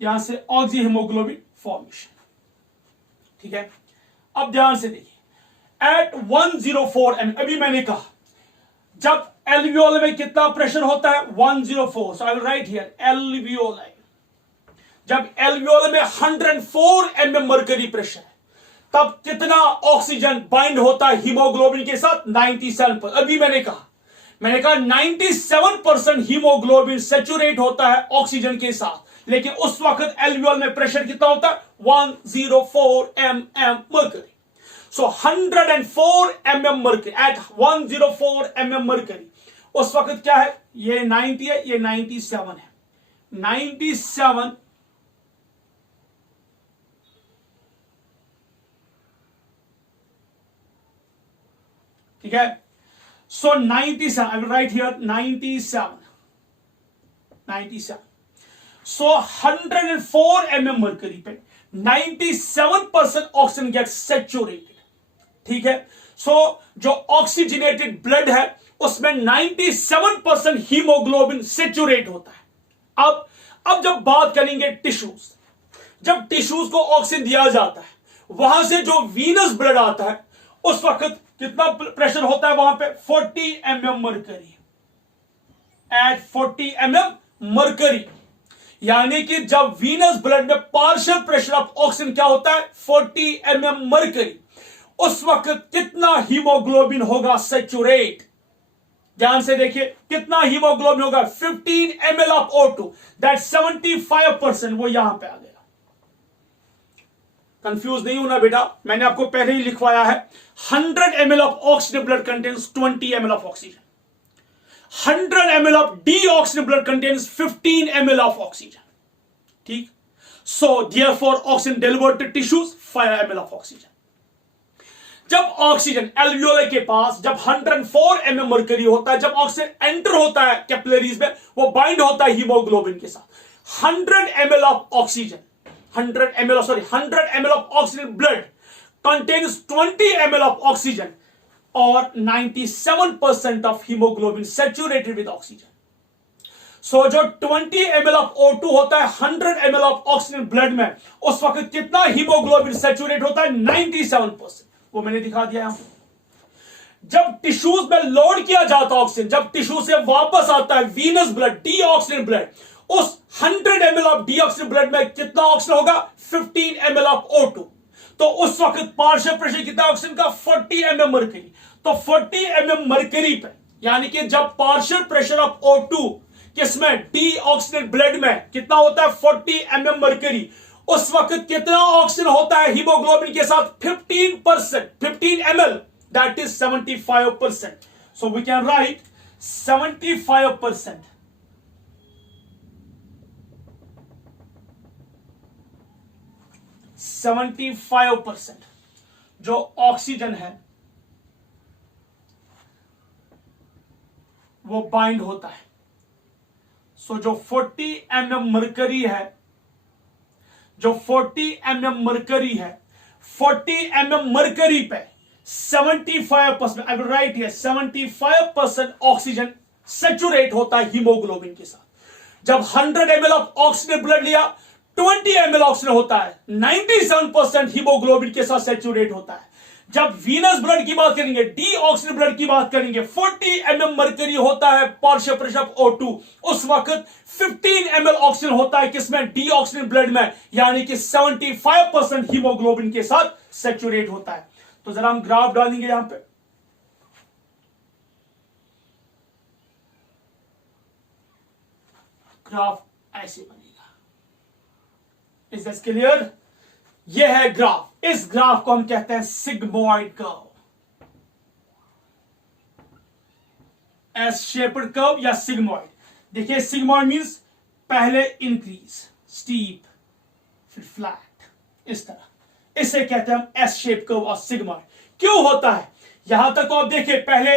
यहां से ऑक्सी हीमोग्लोबिन फॉर्मेशन, ठीक है। अब ध्यान से देखिए, एट 104 mm, अभी मैंने कहा जब एल्वियोल में कितना प्रेशर होता है 104, so I will write here alveoli, जब एल्वियोल में 104 mm मर्करी प्रेशर है, तब कितना ऑक्सीजन बाइंड होता है हीमोग्लोबिन के साथ 97%। अभी मैंने कहा 97% हीमोग्लोबिन सैचुरेट होता है ऑक्सीजन के साथ, लेकिन उस वक्त एल्वियोल में प्रेशर कितना होता है 104 mm mercury. So 104 mm mercury at 104 mm mercury, उस वक्त क्या है, ये 90 है, ये 97 है, 97, ठीक है। सो 97, आई will write here 97, so 104 mm mercury पे 97% ऑक्सीजन गेट सैचुरेटेड, ठीक है। सो जो ऑक्सीजनेटेड ब्लड है उसमें 97% हीमोग्लोबिन सैचुरेट होता है। अब जब बात करेंगे टिश्यूज, जब टिश्यूज को ऑक्सीजन दिया जाता है, वहां से जो वीनस ब्लड आता है, उस वक्त कितना प्रेशर होता है वहां पे 40 mm mercury, at 40 mm mercury, यानी कि जब वीनस ब्लड में पार्शियल प्रेशर ऑफ ऑक्सीजन क्या होता है 40 mm मर्करी, उस वक्त कितना हीमोग्लोबिन होगा सैचुरेट। ध्यान से देखिए कितना हीमोग्लोबिन होगा 15 ml ऑफ O2, दैट 75%, वो यहां पे आ गया। कंफ्यूज नहीं होना बेटा, मैंने आपको पहले ही लिखवाया है 100 ml of oxygen blood contains 20 ml of oxygen, 100 ml of deoxygen blood contains 15 ml of oxygen, ठीक। so therefore oxygen delivered to tissues 5 ml of oxygen। जब ऑक्सीजन एल्वियोलाई के पास जब 104 mm मर्करी होता है, जब ऑक्सीजन एंटर होता है capillaries में, वो बाइंड होता है हीमोग्लोबिन के साथ। 100 ml of oxygen 100 ml of oxygen blood contains 20 ml of oxygen or 97% of hemoglobin saturated with oxygen. So जो 20 ml of O2 होता है 100 ml of oxygen blood में, उस वक्त कितना हीमोग्लोबिन सैचुरेट होता है? 97%। वो मैंने दिखा दिया यहां पर। जब टिश्यूज में लोड किया जाता है ऑक्सीजन, जब टिश्यू से वापस आता है वीनस ब्लड, डीऑक्सीजन ब्लड, उस 100 ml of डीऑक्सीजन ब्लड में कितना ऑक्सीजन होगा? 15 ml of O2। तो उस वक्त पार्शियल प्रेशर कितना ऑक्सीजन का? 40 mm मर्करी। तो 40 mm मर्करी पे, यानी कि जब पार्शियल प्रेशर ऑफ O2 किसमें? डीऑक्सीजन ब्लड में कितना होता है? 40 mm मर्करी। उस वक्त कितना ऑक्सीजन होता है हीमोग्लोबिन के साथ? 15%, 15 ml, that is 75%। So we can write 75%। 75% जो ऑक्सीजन है वो बाइंड होता है। सो जो 40 mm मर्करी है, जो 40 mm मर्करी है, 40 mm मर्करी पे 75%, आई will write here 75% oxygen saturate होता है हीमोग्लोबिन के साथ। जब 100 ml ऑफ ऑक्सीजन ब्लड लिया, 20 ml ऑक्सीजन होता है, 97% हीमोग्लोबिन के साथ सैचुरेट होता है। जब वीनस ब्लड की बात करेंगे, डीऑक्सीजन ब्लड की बात करेंगे, 40 mm मर्करी होता है पार्शियल प्रेशर ऑफ O2, उस वक्त 15 ml ऑक्सीजन होता है किसमें? डीऑक्सीजन ब्लड में, यानी कि 75% हीमोग्लोबिन के साथ सैचुरेट होता है। तो जरा हम ग्राफ डालेंगे यहां पे। ग्राफ ऐसे बनेगा। Is this clear? यह है ग्राफ। इस ग्राफ को हम कहते हैं sigmoid curve, S shaped curve या सिग्मोइड। देखिए सिग्मोइड मींस पहले इंक्रीज, स्टीप, फिर फ्लैट, इस तरह। इसे कहते हैं हम एस शेप कर्व और सिग्मोइड। क्यों होता है? यहां तक तो आप देखिए, पहले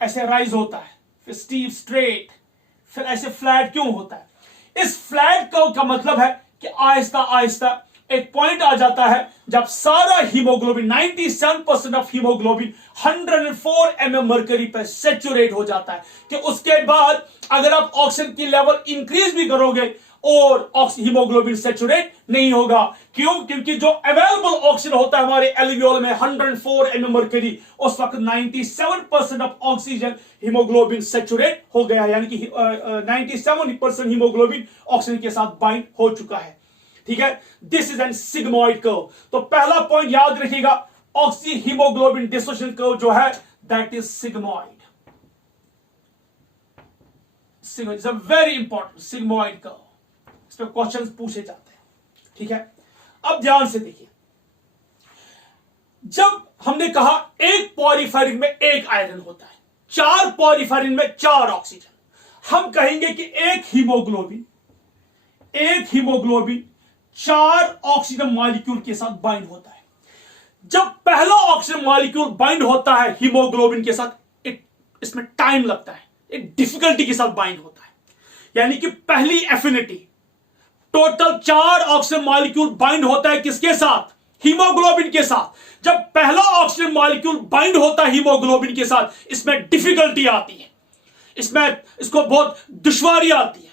ऐसे राइज होता है, फिर स्टीप, स्ट्रेट, फिर ऐसे फ्लैट। क्यों होता है? इस फ्लैट कर्व का मतलब है कि आहिस्ता आहिस्ता एक पॉइंट आ जाता है जब सारा haemoglobin, 97% of haemoglobin 104 mm mercury पर सैचुरेट हो जाता है, कि उसके बाद अगर आप ऑक्सीजन की लेवल इंक्रीज भी करोगे और हीमोग्लोबिन सैचुरेट नहीं होगा। क्यों? क्योंकि जो अवेलेबल ऑक्सीजन होता है हमारे एल्वियोल में 104 mm मर्करी, उस वक्त 97% ऑफ ऑक्सीजन हीमोग्लोबिन सैचुरेट हो गया, यानी कि 97% हीमोग्लोबिन ऑक्सीजन के साथ बाइंड हो चुका है। ठीक है, this is N sigmoid curve. तो पहला पॉइंट याद रखिएगा, ऑक्सी हीमोग्लोबिन डिसोसिएशन कर्व जो है that is sigmoid. Is a very important sigmoid curve. इस पे क्वेश्चंस पूछे जाते हैं। ठीक है, अब ध्यान से देखिए, जब हमने कहा एक पॉलीफेरिन में एक आयरन होता है, 4 पॉलीफेरिन में 4 ऑक्सीजन, हम कहेंगे कि एक हीमोग्लोबिन 4 ऑक्सीजन मॉलिक्यूल के साथ बाइंड होता है। जब पहला ऑक्सीजन मॉलिक्यूल बाइंड होता है हीमोग्लोबिन के साथ, इसमें टाइम लगता है, एक डिफिकल्टी के साथ बाइंड होता है, यानी कि पहली affinity, total 4 oxygen molecule bind होता है किसके साथ? हीमोग्लोबिन के साथ। जब पहला ऑक्सीजन मॉलिक्यूल बाइंड होता है हीमोग्लोबिन के साथ, इसमें डिफिकल्टी आती है, इसको बहुत दुश्वारी आती है,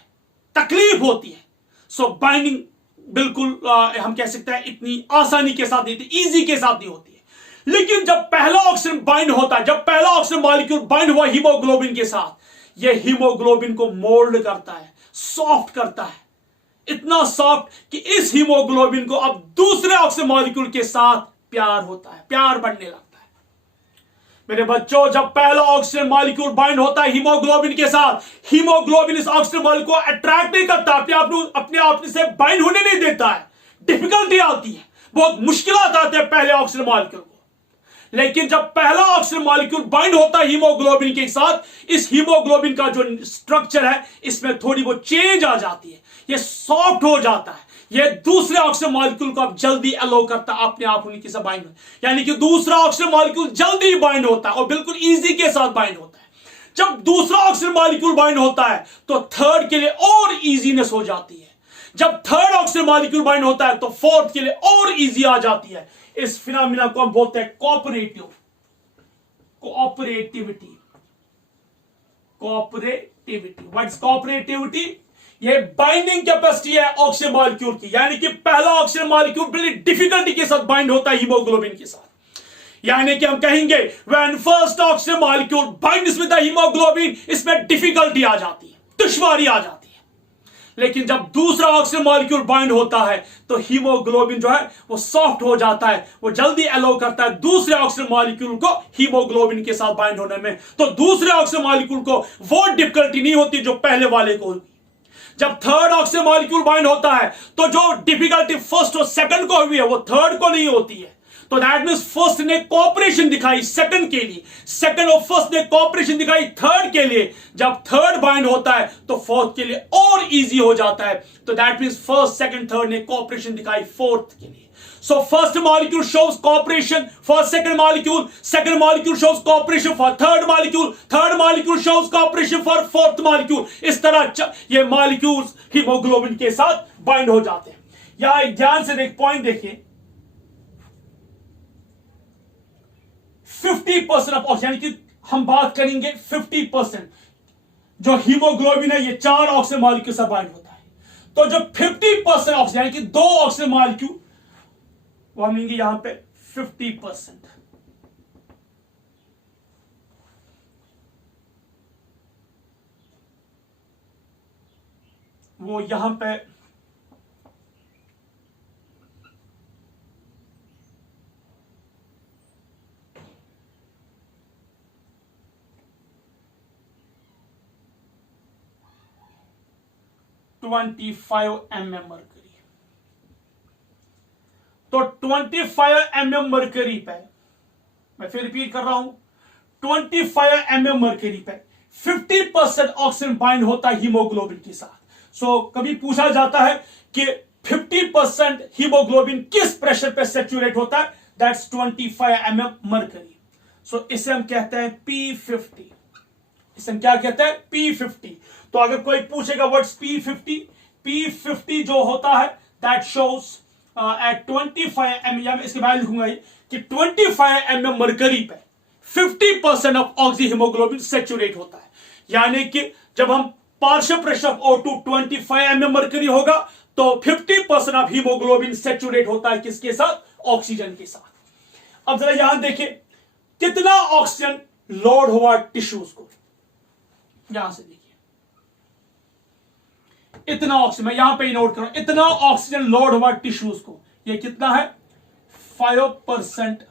तकलीफ होती है। सो बाइंडिंग बिल्कुल हम कह सकते हैं इतनी आसानी के साथ नहीं होती, इजी के साथ नहीं होती है। लेकिन जब पहला ऑक्सीजन बाइंड होता है, जब पहला ऑक्सीजन मॉलिक्यूल बाइंड हुआ हीमोग्लोबिन के साथ, यह हीमोग्लोबिन को मोल्ड करता है, सॉफ्ट करता है, इतना सॉफ्ट कि इस हीमोग्लोबिन को अब दूसरे ऑक्सीजन मॉलिक्यूल के साथ प्यार होता है, प्यार बढ़ने लगता है। मेरे बच्चों, जब पहला ऑक्सीजन मॉलिक्यूल बाइंड होता है हीमोग्लोबिन के साथ, हीमोग्लोबिन इस ऑक्सीजन मॉलिक्यूल को अट्रैक्ट नहीं करता, अपने आप से बाइंड होने नहीं देता है, डिफिकल्टी आती है, बहुत मुश्किलात आते हैं पहले ऑक्सीजन मॉलिक्यूल को। लेकिन जब पहला ऑक्सीजन मॉलिक्यूल बाइंड होता है हीमोग्लोबिन के साथ, इस हीमोग्लोबिन का जो स्ट्रक्चर है इसमें थोड़ी बहुत चेंज आ जाती है, ये सॉफ्ट हो जाता है, ये दूसरे ऑक्सीजन मॉलिक्यूल को अब जल्दी अलो करता है अपने आप उनके साथ बाइंड, यानी कि दूसरा ऑक्सीजन मॉलिक्यूल जल्दी बाइंड होता है और बिल्कुल इजी के साथ बाइंड होता है। जब दूसरा ऑक्सीजन मॉलिक्यूल बाइंड होता है तो थर्ड के लिए और इजीनेस हो जाती है। जब थर्ड ऑक्सीजन मॉलिक्यूल बाइंड होता है तो फोर्थ के लिए और इजी आ जाती है। इस फिनोमिना को हम बोलते हैं कोऑपरेटिविटी। What is cooperativity? ये बाइंडिंग कैपेसिटी है ऑक्सीजन मॉलिक्यूल की, यानी कि पहला ऑक्सीजन मॉलिक्यूल बड़ी डिफिकल्टी के साथ बाइंड होता है हीमोग्लोबिन के साथ, यानी कि हम कहेंगे when first oxygen molecule binds with the haemoglobin, इसमें डिफिकल्टी आ जाती है, दुश्वारी आ जाती है। लेकिन जब दूसरा ऑक्सीजन मॉलिक्यूल बाइंड होता है तो हीमोग्लोबिन जो है वो सॉफ्ट हो जाता है, वो जल्दी अलो करता है दूसरे ऑक्सीजन मॉलिक्यूल को हीमोग्लोबिन के साथ बाइंड होने में। तो दूसरे ऑक्सीजन मॉलिक्यूल को वो डिफिकल्टी नहीं होती जो पहले वाले को होती। जब थर्ड ऑक्सीजन मॉलिक्यूल बाइंड होता है तो जो डिफिकल्टी फर्स्ट और सेकंड को हुई है वो थर्ड को नहीं होती है। तो दैट मींस फर्स्ट ने कोऑपरेशन दिखाई सेकंड के लिए, सेकंड और फर्स्ट ने कोऑपरेशन दिखाई थर्ड के लिए। जब थर्ड बाइंड होता है तो फोर्थ के लिए और इजी हो जाता है। तो that means first second third ने कोऑपरेशन दिखाई फोर्थ के लिए। So first molecule shows cooperation for second molecule shows cooperation for third molecule shows cooperation for fourth molecule। इस तरह ये molecules हीमोग्लोबिन के साथ बाइंड हो जाते हैं। यहां एक ध्यान से एक पॉइंट देखिए, 50% ऑफ ऑक्सीजन, यानी कि हम बात करेंगे 50% जो हीमोग्लोबिन है ये 4 ऑक्सीजन मॉलिक्यूल से बाइंड होता है। तो जब 50% ऑक्सीजन यानी कि 2 ऑक्सीजन मॉलिक्यूल, वो हम लेंगे यहां पे 50%, वो यहां पे mm मरकरी। तो 25 mm मरकरी पे, मैं फिर रिपीट कर रहा हूं, 25 mm मरकरी पे 50% ऑक्सीजन बाइंड होता है हीमोग्लोबिन के साथ। सो कभी पूछा जाता है कि 50% हीमोग्लोबिन किस प्रेशर पे सेचुरेट होता है, दैट्स 25 mm मरकरी। सो इसे हम कहते हैं P50। इसे हम क्या कहते हैं? P50। तो अगर कोई पूछेगा व्हाट्स P50, P50 जो होता है दैट शोज एट 25 mm, इसके बाद लिखूंगा कि 25 mm मरकरी पे 50% ऑफ ऑक्सी हीमोग्लोबिन सेचुरेट होता है। यानी कि जब हम partial pressure of O2 25 mm mercury होगा तो 50% ऑफ हीमोग्लोबिन सेचुरेट होता है किसके साथ? ऑक्सीजन के साथ। अब जरा यहां देखिए कितना ऑक्सीजन लोड हुआ टिश्यूज को, यहां से देखिए इतना ऑक्सीजन, मैं यहां पे ही नोट करूं, इतना ऑक्सीजन लोड हुआ टिश्यूज को। ये कितना है? 5%,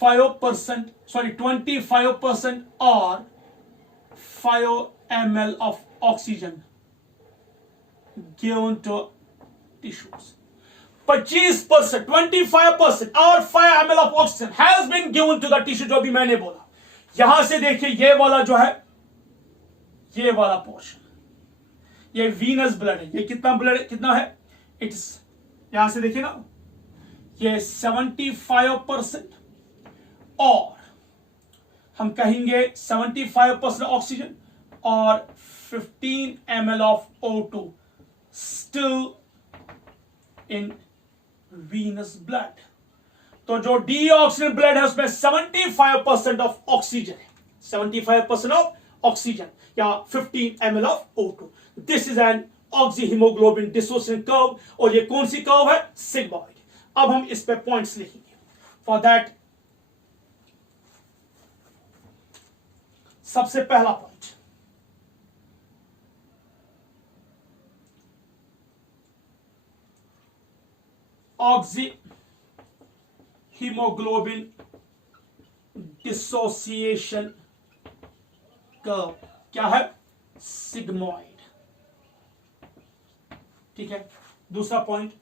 25% और 5 ml of oxygen given to tissues। 25%, 25% और 5 ml of oxygen has been given to the tissue, जो भी मैंने बोला। यहां से देखिए ये वाला जो है, ये वाला पोर्शन, ये वीनस ब्लड है। ये कितना ब्लड कितना है? इट्स, यहां से देखिए ना, ये 75% और हम कहेंगे 75% ऑक्सीजन और 15 ml of O2 still in venous blood. तो जो डीऑक्सीजन ब्लड है उसमें 75% ऑफ ऑक्सीजन है, 75% ऑफ ऑक्सीजन या 15 ml of O2। This is N oxyhaemoglobin dissociation curve, और ये कौन सी कर्व है? सिग्मॉइड। अब हम इस पे पॉइंट्स लिखेंगे। फॉर दैट सबसे पहला पॉइंट, ऑक्सीहीमोग्लोबिन डिसोसिएशन कर्व क्या है? सिग्मॉइड। ठीक है। दूसरा point,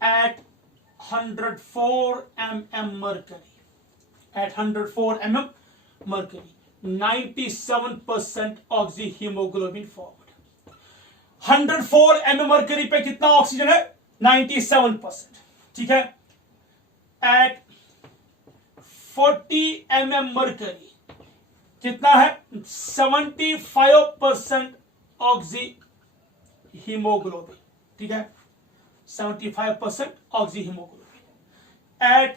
at 104 mm mercury, at 104 mm mercury 97% oxyhaemoglobin formed. 104 mm mercury पे कितना ऑक्सीजन है? 97%। ठीक है, एट 40 mm मरकरी कितना है? 75% ऑक्सी हीमोग्लोबिन। ठीक है, 75% oxyhaemoglobin. At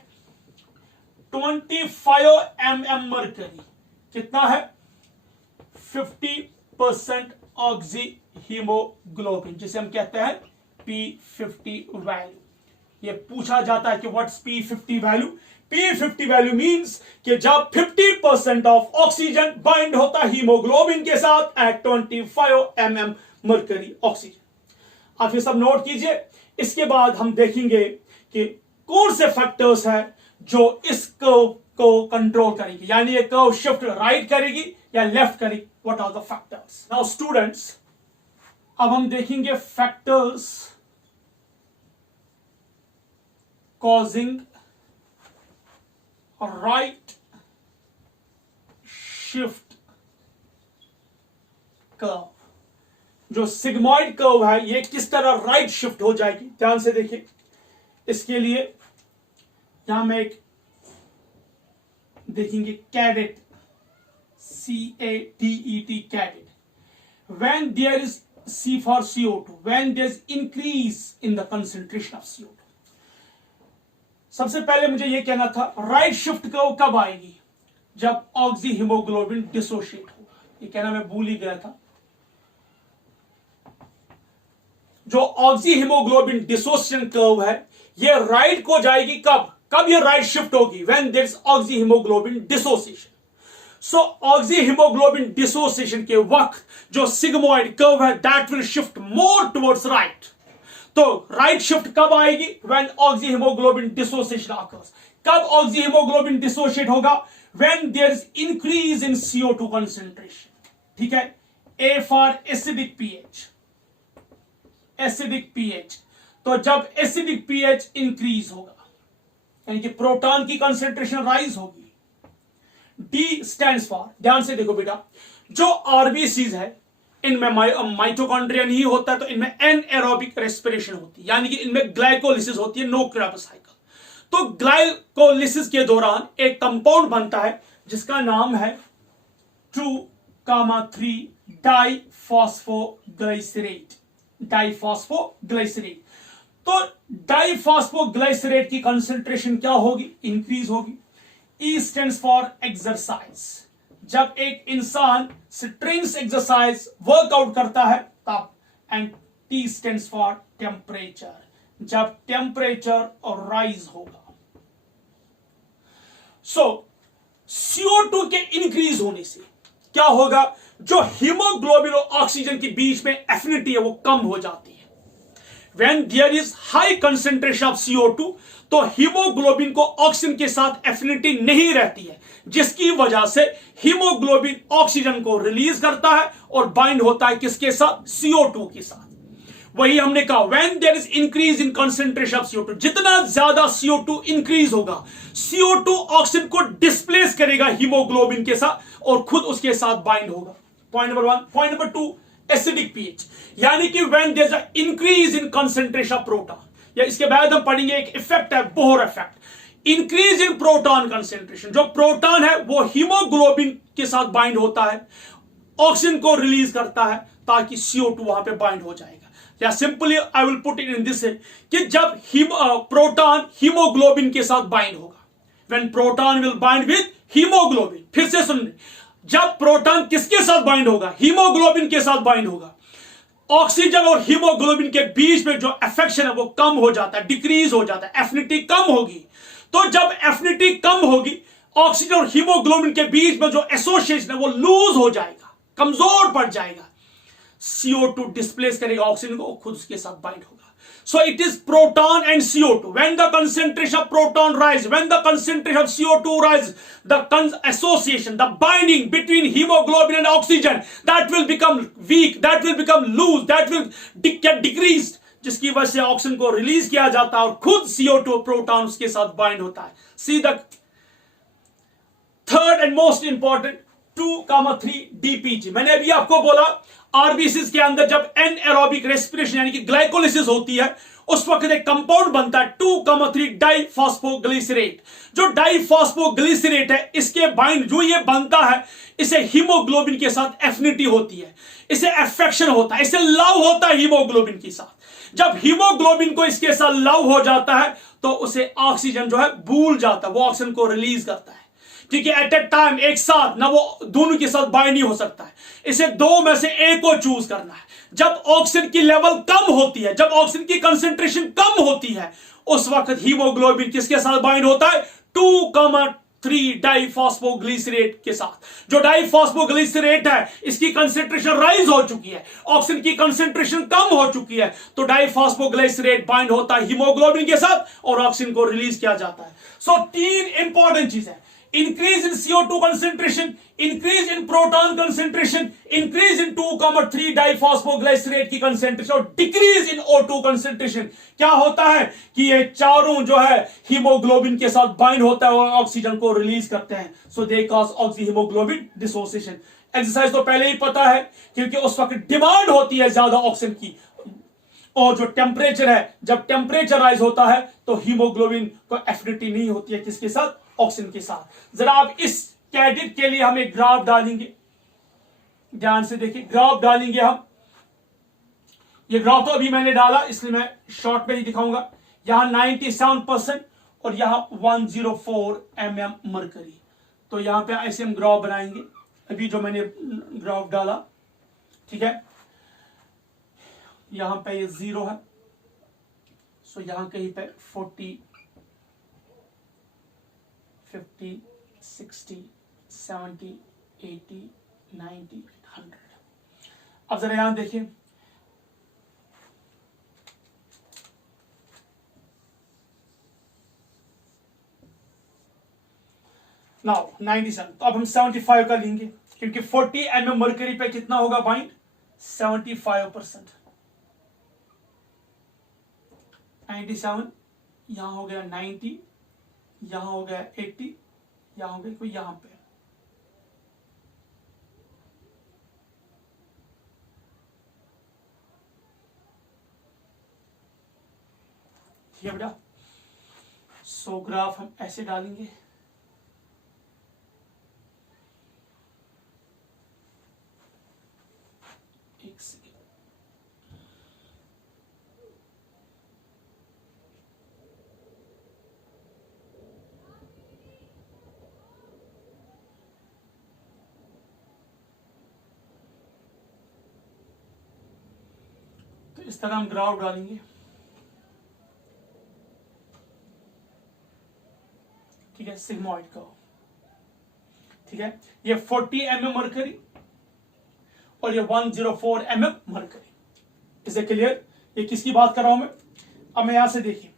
25 mm mercury कितना है? 50% ऑक्सी हीमोग्लोबिन, जिसे हम कहते हैं P50 वैल्यू। ये पूछा जाता है कि what's P50 value? P50 value means कि जब 50% ऑफ ऑक्सीजन बाइंड होता है हीमोग्लोबिन के साथ एट 25 mm मरकरी ऑक्सीजन। आप ये सब नोट कीजिए। इसके बाद हम देखेंगे कि कौन से फैक्टर्स हैं जो इस कर्व को कंट्रोल करेगी, यानी ये कर्व शिफ्ट राइट करेगी या लेफ्ट करेगी। What are the factors? Now students, अब हम देखेंगे factors causing right shift curve. जो सिग्मॉइड कर्व है ये किस तरह राइट शिफ्ट हो जाएगी, ध्यान से देखिए। इसके लिए यहां में एक देखेंगे cadet, CADET cadet. When there is C for CO2, when there is increase in the concentration of CO2। सबसे पहले मुझे यह कहना था राइट शिफ्ट कर्व कब आएगी? जब ऑक्सी हीमोग्लोबिन डिसोशिएट होगा। ये कहना मैं भूल ही गया था। जो ऑक्सी हीमोग्लोबिन डिसोसिएशन कर्व है ये राइट को जाएगी कब? कब ये राइट शिफ्ट होगी? When there is oxy haemoglobin dissociation. So oxy haemoglobin dissociation के वक्त जो सिग्मॉइड कर्व है that will shift more towards right. तो राइट शिफ्ट कब आएगी? When oxy haemoglobin dissociation occurs. कब ऑक्सी हीमोग्लोबिन डिसोशिएट होगा? When there is increase in CO2 concentration. ठीक है, A for acidic pH, acidic pH. तो जब एसिडिक पीएच इंक्रीज होगा यानी कि प्रोटॉन की कंसंट्रेशन राइज होगी। D स्टैंड्स फॉर, ध्यान से देखो बेटा, जो आरबीसीज है इनमें माइटोकॉन्ड्रिया नहीं होता है, तो इनमें एनएरोबिक रेस्पिरेशन होती है, यानी कि इनमें ग्लाइकोलिसिस होती है, नो क्रेब्स साइकिल। तो ग्लाइकोलिसिस के दौरान एक कंपाउंड बनता है जिसका नाम है 2,3 डाइफॉस्फोग्लाइसरेट, डाइफॉस्फोग्लाइसरेट। तो डाइफॉस्फोग्लाइसरेट की कंसंट्रेशन क्या होगी? इंक्रीज होगी। E stands for exercise. जब एक इंसान स्ट्रेंथ एक्सरसाइज वर्कआउट करता है तब। And T stands for temperature, जब टेम्परेचर राइज होगा। सो CO2 के इंक्रीज होने से क्या होगा? जो हीमोग्लोबिन और ऑक्सीजन के बीच में एफिनिटी है वो कम हो जाती है। When there is high concentration of CO2 तो हीमोग्लोबिन को ऑक्सीजन के साथ एफिनिटी नहीं रहती है, जिसकी वजह से हीमोग्लोबिन ऑक्सीजन को रिलीज करता है और बाइंड होता है किसके साथ? CO2 के साथ। वही हमने कहा when there is increase in concentration of CO2, जितना ज्यादा CO2 इंक्रीज होगा CO2 ऑक्सीजन को डिस्प्लेस करेगा हीमोग्लोबिन के साथ और खुद उसके साथ बाइंड होगा। Point number 1। Point number 2, acidic pH, यानी कि when there is a increase in concentration of proton, या इसके बाद हम पढ़ेंगे एक इफेक्ट है Bohr effect. Increase in proton concentration, जो प्रोटॉन है वो हीमोग्लोबिन के साथ बाइंड होता है, ऑक्सीजन को रिलीज करता है ताकि CO2 वहां पे बाइंड हो जाएगा। या simply I will put it in this कि जब प्रोटॉन हीमोग्लोबिन के साथ बाइंड होगा, when proton will bind with haemoglobin. फिर से सुन, जब प्रोटॉन किसके साथ बाइंड होगा? हीमोग्लोबिन के साथ बाइंड होगा। ऑक्सीजन और हीमोग्लोबिन के बीच में जो अफेक्शन है वो कम हो जाता है, डिक्रीज हो जाता है, एफिनिटी कम होगी। तो जब एफिनिटी कम होगी ऑक्सीजन और हीमोग्लोबिन के बीच में जो एसोसिएशन है वो लूज हो जाएगा, कमजोर पड़ जाएगा। CO2 डिस्प्लेस करेगा ऑक्सीजन को, खुद उसके साथ बाइंड होगा। So it is proton and CO2. When the concentration of proton rise, when the concentration of CO2 rise, the association, the binding between hemoglobin and oxygen, that will become weak, that will become loose, that will get decreased, जिसकी वजह से oxygen को release किया जाता है और खुद CO2 proton उसके साथ बाइंड होता है। See the third and most important, 2,3 DPG। मैंने अभी आपको बोला आरबीसीज के अंदर जब एनएरोबिक रेस्पिरेशन यानी कि ग्लाइकोलिसिस होती है उस वक्त एक कंपाउंड बनता है 2,3 डाइफॉस्फोग्लिसरेट। जो डाइफॉस्फोग्लिसरेट है इसके बाइंड जो ये बनता है इसे हीमोग्लोबिन के साथ एफिनिटी होती है, इसे अफेक्शन होता है, इसे लव होता है हीमोग्लोबिन के साथ। जब हीमोग्लोबिन को इसके साथ लव हो जाता है तो उसे ऑक्सीजन जो है भूल जाता है, वो ऑक्सीजन को रिलीज करता है क्योंकि एट ए टाइम एक साथ ना वो दोनों के साथ बाइंड नहीं हो सकता है, इसे दो में से एक को चूज करना है। जब ऑक्सीजन की लेवल कम होती है, जब ऑक्सीजन की कंसेंट्रेशन कम होती है उस वक्त हीमोग्लोबिन किसके साथ बाइंड होता है 2,3 डाइफॉस्फोग्लिसरेट के साथ। जो डाइफॉस्फोग्लिसरेट है इसकी कंसेंट्रेशन राइज हो चुकी है, ऑक्सीजन की कंसेंट्रेशन कम हो चुकी है, तो डाइफॉस्फोग्लिसरेट बाइंड होता है हीमोग्लोबिन के साथ और ऑक्सीजन को रिलीज किया जाता है। सो तीन इंपॉर्टेंट चीज है, increase in CO2 concentration, increase in proton concentration, increase in 2,3 डाइफॉस्फोग्लिसरेट की कंसेंट्रेशन और डिक्रीज इन O2 कंसेंट्रेशन। क्या होता है कि ये चारों जो है हीमोग्लोबिन के साथ बाइंड होता है और ऑक्सीजन को रिलीज करते हैं। So they cause oxy haemoglobin dissociation. Exercise तो पहले ही पता है क्योंकि उस वक्त डिमांड होती है ज्यादा ऑक्सीजन की, और जो टेम्परेचर है जब टेम्परेचर राइज होता है तो हीमोग्लोबिन को एफिनिटी नहीं होती है किसके साथ, ऑक्सीजन के साथ। जरा आप इस कैडेट के लिए हम एक ग्राफ डालेंगे, ध्यान से देखिए ग्राफ डालेंगे हम। ये ग्राफ तो अभी मैंने डाला इसलिए मैं शॉर्ट में ही दिखाऊंगा। यहां 97% और यहां 104 mm मरकरी। तो यहां पे ऐसे हम ग्राफ बनाएंगे, अभी जो मैंने ग्राफ डाला, ठीक है। यहां पे ये 0 है, सो यहां कहीं पे 40, 50, 60, 70, 80, 90, 100। अब जरा यहां देखिए, नाउ 97, तो अब हम 75 का लेंगे क्योंकि 40 mm मरकरी पे कितना होगा बाइंड 75%। 97 यहां हो गया 90, यहां हो गया 80, यहां हो गया कोई यहां पे, ठीक है बेटा। सो ग्राफ हम ऐसे डालेंगे, एक सेकेंड, तो इस तरह हम ग्राफ डालेंगे, ठीक है, सिग्मोइड का, ठीक है। ये 40 mm मरकरी और ये 104 mm mercury. Is it clear? ये किसकी बात कर रहा हूं मैं? अब मैं यहां से देखिए,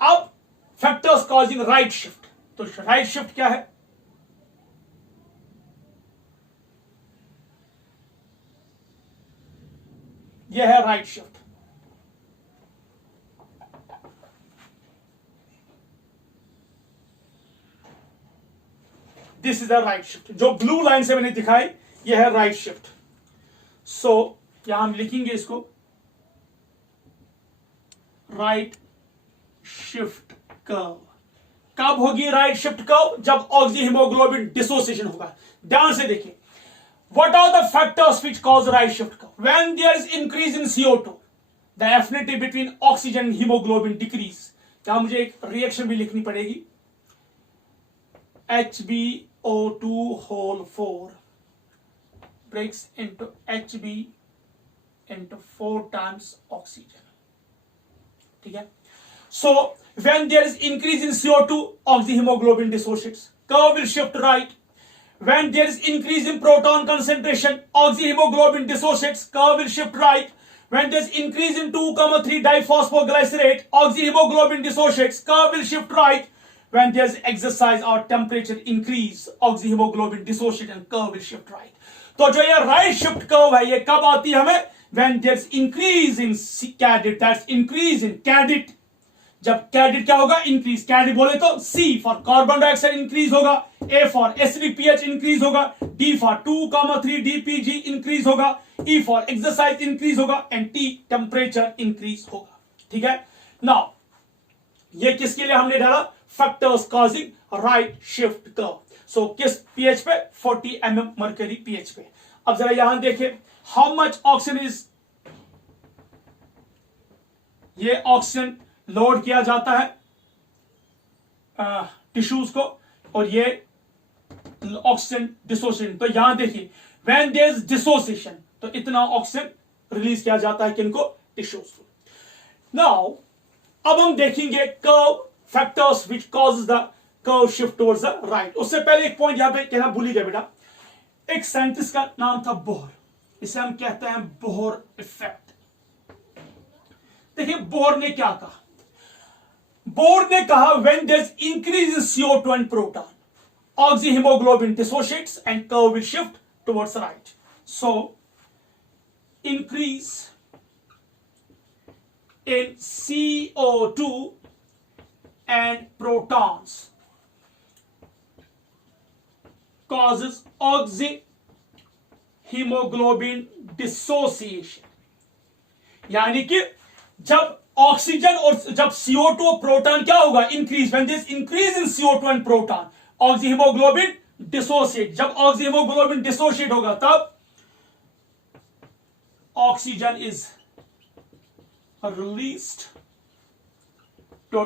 अब फैक्टर्स कॉजिंग राइट शिफ्ट। तो राइट शिफ्ट क्या है? यह है right shift. This is the right shift. जो ब्लू लाइन से मैंने दिखाई यह है राइट शिफ्ट। सो यहां हम लिखेंगे इसको राइट शिफ्ट कर्व। कब होगी राइट शिफ्ट कर्व? जब ऑक्सी हीमोग्लोबिन डिसोसिएशन होगा। ध्यान से देखिए, what are the factors which cause right shift curve? When there is increase in CO2, the affinity between oxygen and hemoglobin decrease. क्या मुझे एक रिएक्शन भी लिखनी पड़ेगी? HbO2 whole 4 breaks into Hb into 4 times oxygen. ठीक है? So when there is increase in CO2, oxyhemoglobin dissociates. Curve will shift right. When there is increase in proton concentration, oxyhemoglobin dissociates, curve will shift right. When there is increase in 2,3 diphosphoglycerate, oxyhemoglobin dissociates, curve will shift right. When there is exercise or temperature increase, oxyhemoglobin dissociates and curve will shift right. तो जो ये right shift curve है, ये कब आती है हमें? When there is increase in cadit, that's increase in cadit. जब कैडिट क्या होगा? इंक्रीज। कैडिट बोले तो C for carbon dioxide increase होगा, A for acidic pH increase होगा, D फॉर 2,3 DPG इंक्रीज होगा, E फॉर एक्सरसाइज इंक्रीज होगा and T temperature increase होगा। ठीक है, नाउ ये किसके लिए हमने डाला, factors causing right shift curve. सो किस पीएच पे, 40 mm मर्करी पीएच पे। अब जरा यहां देखें, हाउ मच ऑक्सीजन इज, ये ऑक्सीजन लोड किया जाता है टिश्यूज को, और ये ऑक्सीजन डिसोसिएशन। तो यहां देखिए, व्हेन देयर इज डिसोसिएशन तो इतना ऑक्सीजन रिलीज किया जाता है किनको, टिश्यूज को। नाउ अब हम देखेंगे curve factors which causes the curve shift towards the right. उससे पहले एक पॉइंट यहां पे कहना भूल ही गए बेटा, एक साइंटिस्ट का नाम था बोहर, इसे हम कहते हैं बोहर इफेक्ट। देखिए बोहर ने क्या कहा, बोहर ने कहा when there is increase in CO2 and proton, oxyhemoglobin dissociates and curve will shift towards right. So increase in CO2 and protons causes oxyhemoglobin dissociation. यानी कि जब ऑक्सीजन और जब CO2 और प्रोटॉन क्या होगा, increase, when there is increase in CO2 and proton oxyhaemoglobin dissociate, जब oxyhaemoglobin dissociate होगा तब oxygen is released to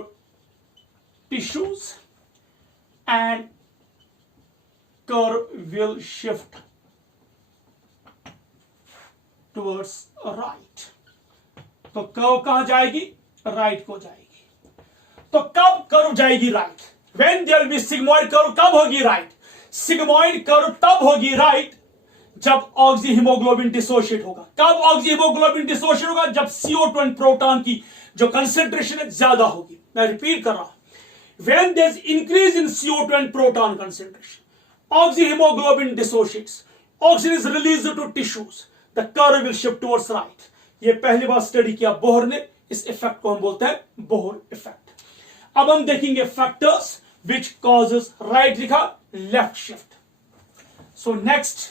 tissues and curve will shift towards right. तो कर्व कहां जाएगी, राइट को जाएगी। तो कब कर्व जाएगी right, When there will be sigmoid curve, कब होगी राइट, सिग्मोइड कर्व तब होगी राइट जब ऑक्सीहीमोग्लोबिन डिसोशिएट होगा। कब ऑक्सीहीमोग्लोबिन डिसोशिएट होगा, जब CO2 एंड प्रोटॉन की जो कंसेंट्रेशन है ज्यादा होगी। मैं रिपीट कर रहा हूं, when there is increase in CO2 and proton concentration, oxyhemoglobin dissociates, oxygen is released to tissues, the curve will shift towards right। ये पहली बार स्टडी किया बोहर ने, इस इफेक्ट को हम बोलते हैं बोहर इफेक्ट। अब हम देखेंगे फैक्टर्स which causes right लिखा, left shift। So next,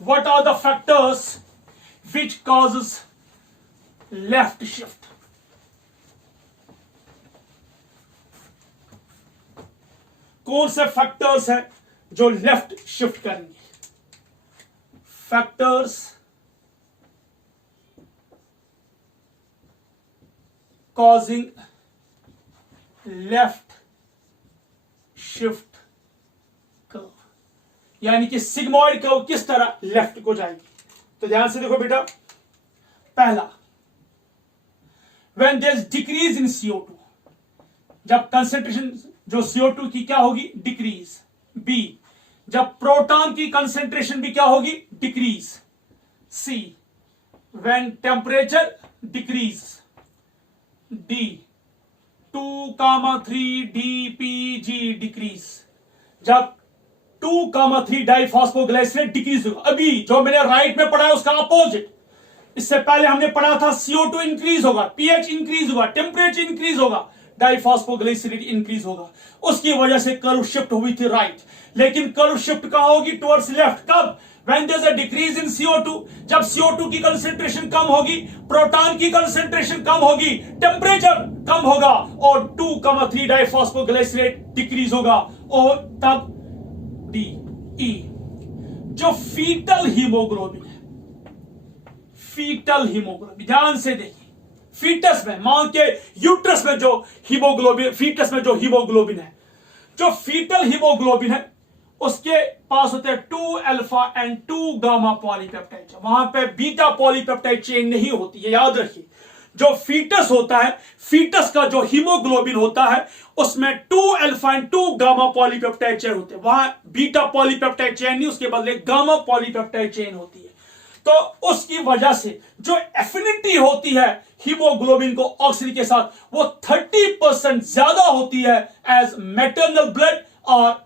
what are the factors which causes left shift? कौन से फैक्टर्स हैं जो लेफ्ट शिफ्ट करेंगे, factors causing left shift curve, यानी कि सिग्मोइड कर्व किस तरह लेफ्ट को जाएगी। तो ध्यान से देखो बेटा, पहला, when there is decrease in CO2, जब कंसेंट्रेशन जो CO2 की क्या होगी, डिक्रीज। बी, जब प्रोटॉन की कंसेंट्रेशन भी क्या होगी, decrease. C, when temperature decrease. D, 2,3 DPG decrease, जब 2,3 डाइफॉस्फोग्लाइसरेट डिक्रीज होगा। अभी जो मैंने राइट में पढ़ा है उसका अपोजिट, इससे पहले हमने पढ़ा था CO2 इंक्रीज होगा, pH इंक्रीज होगा, टेम्परेचर इंक्रीज होगा, डाइफॉस्फोग्लाइसरेट इंक्रीज होगा, उसकी वजह से कर्व शिफ्ट हुई थी राइट। लेकिन कर्व शिफ्ट कहां होगी, टुवर्ड्स लेफ्ट। कब, When there's a decrease in CO2, जब CO2 की कंसेंट्रेशन कम होगी, प्रोटॉन की कंसेंट्रेशन कम होगी, टेम्परेचर कम होगा और 2,3 डाइफॉस्फोग्लाइसरेट डिक्रीज होगा, और तब डी ई, जो फीटल हीमोग्लोबिन है, फीटल हीमोग्लोबिन, ध्यान से देखिए, फीटस में, मां के यूट्रस में जो हीमोग्लोबिन, फीटस में जो हीमोग्लोबिन है, जो फीटल हीमोग्लोबिन है उसके पास होते हैं 2 अल्फा एंड 2 गामा पॉलीपेप्टाइड। वहां पे बीटा पॉलीपेप्टाइड चेन नहीं होती है, याद रखिए। जो फीटस होता है, फीटस का जो हीमोग्लोबिन होता है उसमें 2 alpha and 2 gamma polypeptide chain होते हैं, वहां बीटा पॉलीपेप्टाइड चेन नहीं, उसके बदले गामा पॉलीपेप्टाइड चेन होती है। तो उसकी वजह से जो एफिनिटी होती है हीमोग्लोबिन को ऑक्सीजन के साथ, वो 30% ज्यादा होती है एज मैटरनल ब्लड और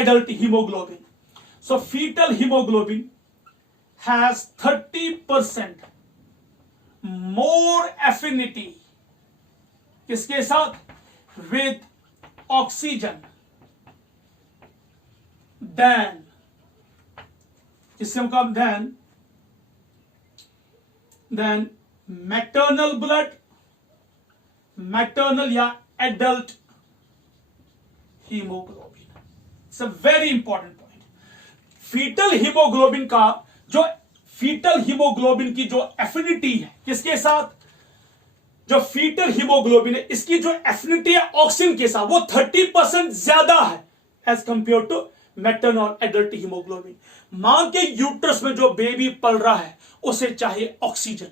adult hemoglobin। So fetal hemoglobin has 30% more affinity किसके साथ, with oxygen than इससे हम कम देन मैटरनल ब्लड, मैटरनल या adult haemoglobin. It's a very important point. Foetal haemoglobin का जो फीटल हीमोग्लोबिन की जो एफिनिटी है किसके साथ, जो फीटल हीमोग्लोबिन है इसकी जो एफिनिटी है ऑक्सीजन के साथ वो 30% ज्यादा है as compare to maternal adult haemoglobin. मां के यूट्रस में जो बेबी पल रहा है उसे चाहिए ऑक्सीजन,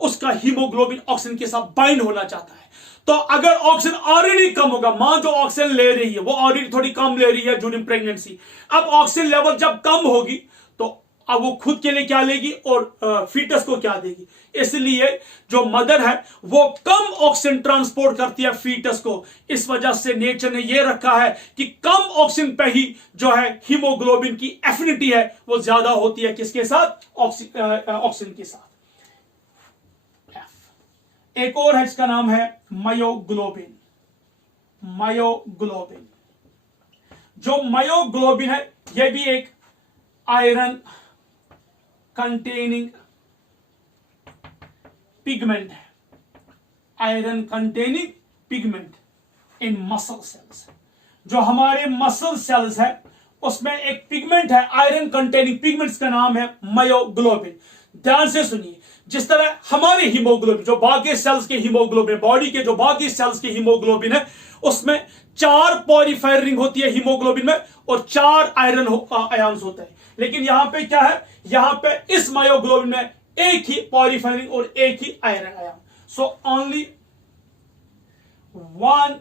उसका हीमोग्लोबिन ऑक्सीजन के साथ बाइंड होना चाहता है। तो अगर ऑक्सीजन ऑलरेडी कम होगा, मां जो ऑक्सीजन ले रही है वो ऑलरेडी थोड़ी कम ले रही है ड्यूरिंग प्रेगनेंसी, अब ऑक्सीजन लेवल जब कम होगी तो अब वो खुद के लिए क्या लेगी और फीटस को क्या देगी। इसलिए जो मदर है वो कम ऑक्सीजन ट्रांसपोर्ट करती है फीटस को। इस वजह से नेचर ने ये रखा है कि कम ऑक्सीजन पे ही जो है हीमोग्लोबिन की एफिनिटी है वो ज्यादा होती है किसके साथ, ऑक्सीजन के साथ। एक और है इसका नाम है मायोग्लोबिन। मायोग्लोबिन, जो मायोग्लोबिन है यह भी एक आयरन कंटेनिंग पिगमेंट है, आयरन कंटेनिंग पिगमेंट इन मसल सेल्स। जो हमारे मसल सेल्स है उसमें एक पिगमेंट है आयरन कंटेनिंग पिगमेंट्स का नाम है मायोग्लोबिन। ध्यान से सुनिए, जिस तरह हमारे हीमोग्लोबिन जो बाकी सेल्स के हीमोग्लोबिन, बॉडी के जो बाकी सेल्स के हीमोग्लोबिन है उसमें 4 पॉलीफायर रिंग होती है हीमोग्लोबिन में और 4 आयरन आयन्स होते हैं। लेकिन यहां पे क्या है, यहां पे इस मायोग्लोबिन में एक ही पॉलीफायर रिंग और एक ही iron ion. So only 1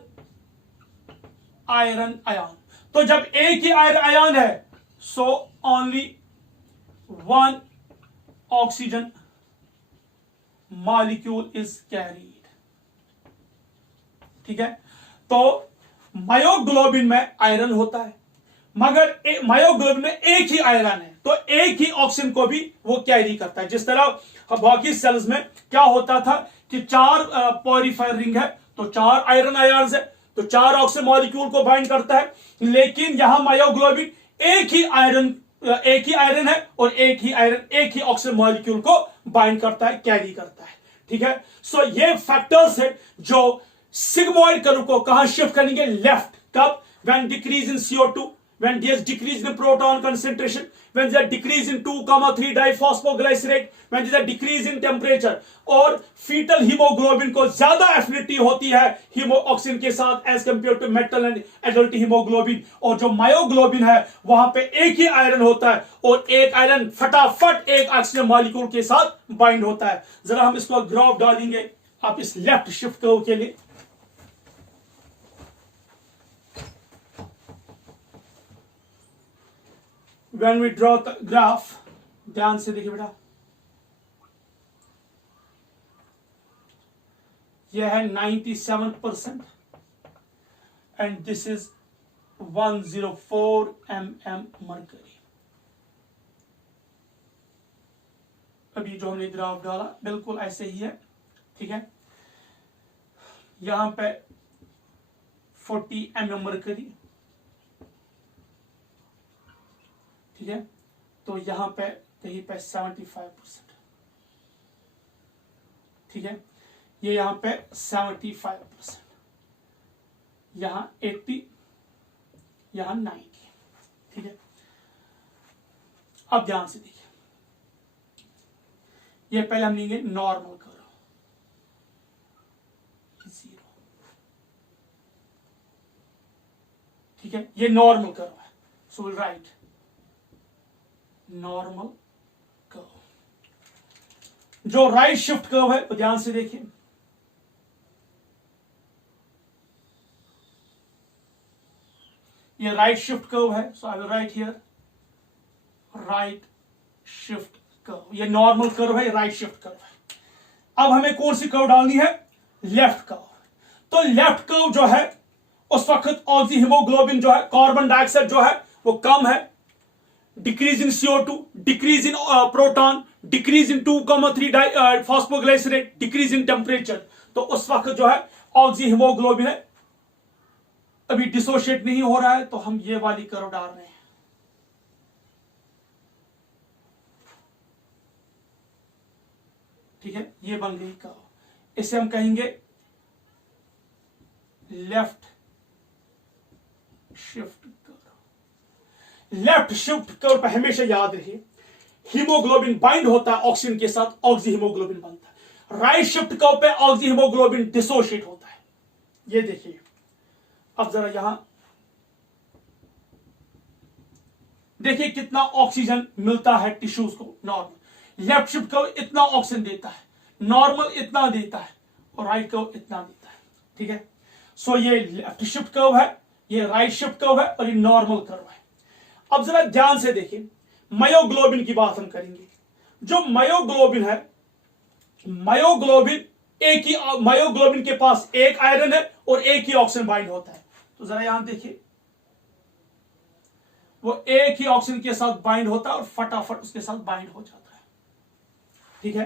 iron ion. तो जब एक ही आयरन आयन है so only 1 oxygen molecule is carried. ठीक है, तो मायोग्लोबिन में आयरन होता है मगर मायोग्लोबिन में एक ही आयरन है तो एक ही ऑक्सीजन को भी वो कैरी करता है। जिस तरह बाकी सेल्स में क्या होता था कि 4 पॉलीफायर रिंग है तो 4 आयरन आयन्स है तो 4 ऑक्सीजन मॉलिक्यूल को बाइंड करता है। लेकिन यहां मायोग्लोबिन एक ही आयरन है और एक ही ऑक्सीजन मॉलिक्यूल को बाइंड करता है, कैरी करता है। ठीक है, सो ये फैक्टर्स है जो सिग्मोइड कर्व को कहां शिफ्ट करेंगे, लेफ्ट। कब, when decrease in CO2, when there is decrease in proton concentration, when there is decrease in 2,3 diphosphoglycerate, when there is a decrease in temperature। और फीटल हीमोग्लोबिन को ज्यादा affinity होती है oxygen के साथ as compare to metal and adult haemoglobin. और जो myoglobin है वहां पे एक ही आयरन होता है और एक आयरन फटाफट एक ऑक्सीजन मॉलिक्यूल के साथ बाइंड होता है। जरा हम इसको ग्राफ डालेंगे आप इस लेफ्ट शिफ्ट कर्व के लिए। When we draw the graph, ध्यान से देखिए बेटा, यह है 97% and this is 104 mm mercury. अभी जो हमने ग्राफ डाला बिल्कुल ऐसे ही है। ठीक है, यहां पे 40 mm मर्करी। ठीक है, तो यहां पे कहीं पे 75%। ठीक है, ये यहां पे 75%, यहां 80, यहां 90। ठीक है, अब ध्यान से देखिए, ये पहले हम लेंगे नॉर्मल कर्व 0। ठीक है, ये नॉर्मल कर्व है, so will write normal curve. जो राइट शिफ्ट कर्व है तो ध्यान से देखिए, ये राइट शिफ्ट कर्व है, so I will write here right shift curve. ये नॉर्मल कर्व है, ये राइट शिफ्ट कर्व है। अब हमें कौन सी कर्व डालनी है, लेफ्ट कर्व। तो लेफ्ट कर्व जो है उस वक्त ऑक्सी हीमोग्लोबिन जो है, कार्बन डाइऑक्साइड जो है वो कम है, decrease in CO2, decrease in proton, decrease in 2,3 phosphoglycerate, decrease in temperature. तो उस वक्त जो है ऑक्सी हीमोग्लोबिन है अभी डिसोशिएट नहीं हो रहा है, तो हम ये वाली कर्व डाल रहे हैं। ठीक है, ये बन गई कर्व। इसे हम कहेंगे left shift curve. Left shift curve पर हमेशा याद रखिए हीमोग्लोबिन बाइंड होता है ऑक्सीजन के साथ, ऑक्सी हीमोग्लोबिन बनता है। राइट शिफ्ट कर्व पे ऑक्सी हीमोग्लोबिन डिसोशिएट होता है। ये देखिए, अब जरा यहां देखिए कितना ऑक्सीजन मिलता है टिश्यूज को। नॉर्मल लेफ्ट शिफ्ट कर्व इतना ऑक्सीजन देता है, नॉर्मल इतना देता है, और राइट कर्व इतना देता है। ठीक है, सो ये लेफ्ट शिफ्ट कर्व है, ये राइट शिफ्ट कर्व है, और ये नॉर्मल कर्व है। अब जरा ध्यान से देखिए, मायोग्लोबिन की बात हम करेंगे। जो मायोग्लोबिन है, मायोग्लोबिन एक ही, मायोग्लोबिन के पास एक आयरन है और एक ही ऑक्सीजन बाइंड होता है। तो जरा यहां देखिए, वो एक ही ऑक्सीजन के साथ बाइंड होता है और फटाफट उसके साथ बाइंड हो जाता है। ठीक है,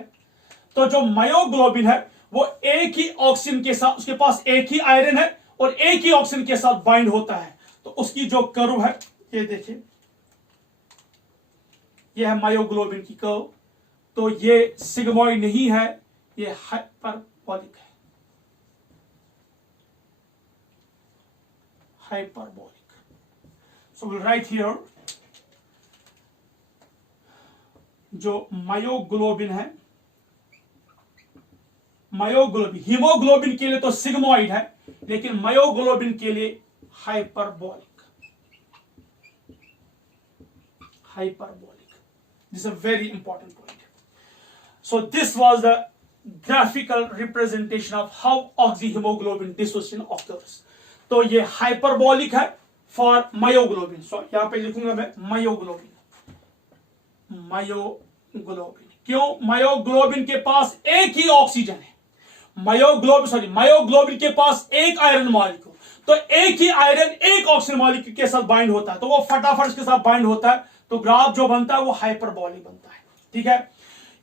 तो जो मायोग्लोबिन है वो एक ही ऑक्सीजन के साथ, उसके पास एक ही आयरन है और एक ही ऑक्सीजन के साथ बाइंड होता है। तो उसकी जो कर्व है, ये देखिए, ये है मायोग्लोबिन की कर्व। तो ये सिग्मोइड नहीं है, ये हाइपरबोलिक है, hyperbolic. So we'll write here जो मायोग्लोबिन है, मायोग्लोबिन, हीमोग्लोबिन के लिए तो सिग्मोइड है, लेकिन मायोग्लोबिन के लिए hyperbolic, hyperbolic. This is a very important point. So this was the graphical representation of how oxyhaemoglobin dissociation occurs. तो ये हाइपरबोलिक है फॉर मायोग्लोबिन। सो यहां पे लिखूंगा मैं मायोग्लोबिन, मायोग्लोबिन। क्यों? मायोग्लोबिन के पास एक ही ऑक्सीजन है, मायोग्लोबिन के पास एक आयरन मॉलिक्यूल, तो एक ही आयरन एक ऑक्सीजन मॉलिक्यूल के साथ बाइंड होता है, तो वो फटाफट उसके साथ बाइंड होता है, तो ग्राफ जो बनता है वो हाइपरबोलिक बनता है। ठीक है,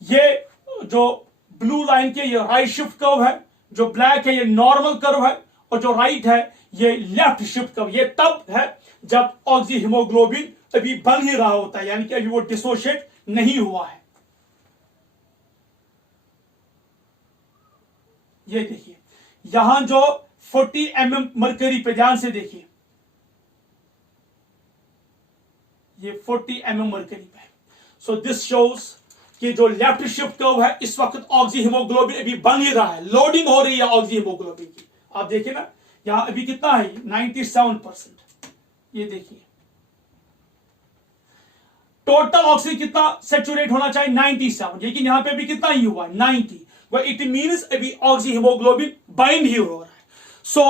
ये जो ब्लू लाइन के ये राइट शिफ्ट कर्व है, जो ब्लैक है ये नॉर्मल कर्व है, और जो राइट है ये लेफ्ट शिफ्ट कर्व। ये तब है जब ऑक्सी हीमोग्लोबिन अभी बन ही रहा होता है, यानी कि अभी वो डिसोशिएट नहीं हुआ है। ये देखिए, यहां जो 40 mm मरकरी पे ध्यान से देखिए, ये 40 mm मरकरी पे। सो दिस शोज कि जो लेफ्ट शिफ्ट कर्व है, इस वक्त ऑक्सी हीमोग्लोबिन अभी बन ही रहा है, लोडिंग हो रही है ऑक्सी हीमोग्लोबिन की। आप देखिए ना, यहां अभी कितना है, 97%। ये देखिए, टोटल ऑक्सीजन कितना सेचुरेट होना चाहिए, 97, लेकिन यहां पे भी कितना ही हुआ, 90। इट मींस अभी ऑक्सी हीमोग्लोबिन बाइंड ही हो रहा है। सो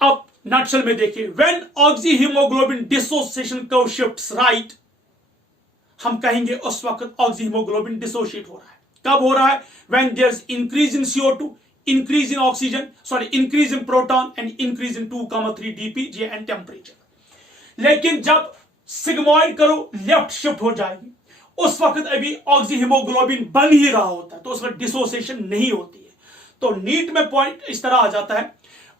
अब नटशेल में देखिए, when oxy haemoglobin dissociation curve shifts right, हम कहेंगे उस वक्त ऑक्सी हीमोग्लोबिन डिसोशिएट हो रहा है। कब हो रहा है? When there is increase in CO2, increase in oxygen, increase in proton and increase in 2,3 dpg and temperature। लेकिन जब सिग्मोइड कर्व लेफ्ट शिफ्ट हो जाएगी, उस वक्त अभी ऑक्सी हीमोग्लोबिन बन ही रहा होता है, तो उस वक्त डिसोसिएशन नहीं होती है। तो नीट में पॉइंट इस तरह आ जाता है,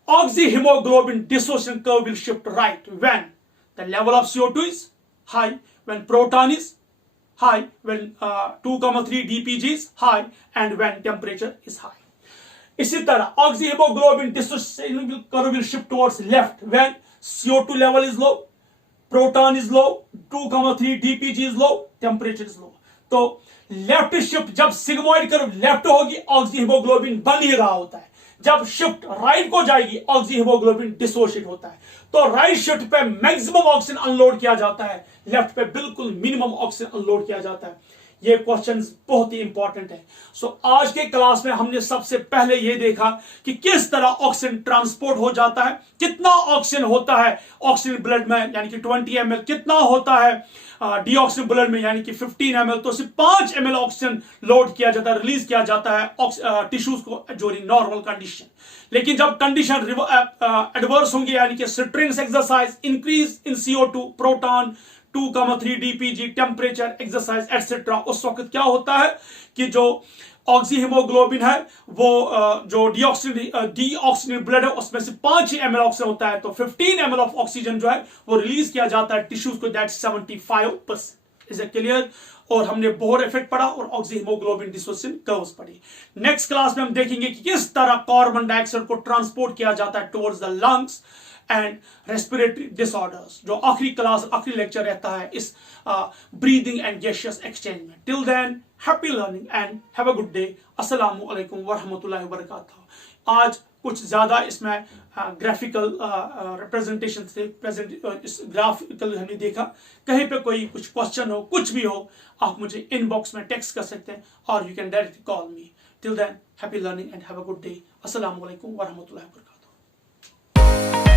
oxy haemoglobin dissociation curve will shift right when the level of CO2 is high, when proton is high, when 2,3 dpg is high, and when temperature is high। इसी तरह oxy haemoglobin dissociation curve will shift towards left when CO2 level is low, proton is low, 2,3 dpg is low, temperature is low. तो left shift, जब sigmoid curve left होगी, oxy haemoglobin बन ही रहा होता है। जब शिफ्ट राइट को जाएगी, ऑक्सी हीमोग्लोबिन डिसोशिएट होता है। तो राइट शिफ्ट पे मैक्सिमम ऑक्सीजन अनलोड किया जाता है, लेफ्ट पे बिल्कुल मिनिमम ऑक्सीजन अनलोड किया जाता है। ये क्वेश्चन बहुत ही इंपॉर्टेंट है। सो आज के क्लास में हमने सबसे पहले ये देखा कि किस तरह ऑक्सीजन ट्रांसपोर्ट हो जाता है, कितना ऑक्सीजन होता है ऑक्सीजन ब्लड में, यानी कि 20 ml, कितना होता है डीऑक्सीजन ब्लड में, यानी कि 15 ml। तो सिर्फ 5 ml ऑक्सीजन लोड किया जाता है, रिलीज किया जाता है टिश्यूज को ड्यूरिंग नॉर्मल कंडीशन। लेकिन जब कंडीशन एडवर्स होंगे, यानी कि stress exercise, increase in CO2, proton, 2,3 dpg, temperature, exercise etcetera, उस वक्त क्या होता है कि जो ऑक्सी हीमोग्लोबिन है वो जो डीऑक्सीजन ब्लड है उसमें से 5 ml ऑक्सीजन होता है, तो 15 ml ऑफ ऑक्सीजन जो है वो रिलीज किया जाता है टिश्यूज को, दैट 75%। Is a clear. और हमने बोर इफेक्ट पढ़ा और ऑक्सीहीमोग्लोबिन डिसोसिएशन कर्व्स पढ़ी। नेक्स्ट क्लास में हम देखेंगे कि किस तरह कार्बन डाइऑक्साइड को ट्रांसपोर्ट किया जाता है towards the lungs and respiratory disorders, जो आखिरी क्लास आखिरी लेक्चर रहता है इस ब्रीदिंग एंड गैशियस एक्सचेंज में। Till than happy learning and have a good day. अस्सलामु अलैकुम वरहमतुल्लाहि वबरकातुहू। आज कुछ ज़्यादा इसमें ग्राफिकल रिप्रेजेंटेशन से प्रेजेंट इस ग्राफिकल हमने देखा। कहीं पे कोई कुछ क्वेश्चन हो, कुछ भी हो, आप मुझे इनबॉक्स में टेक्स्ट कर सकते हैं और you can directly call me. Till than happy learning and have a good day. अस्सलामु अलैकुम वरहमतुल्लाहि वबरकातुहू।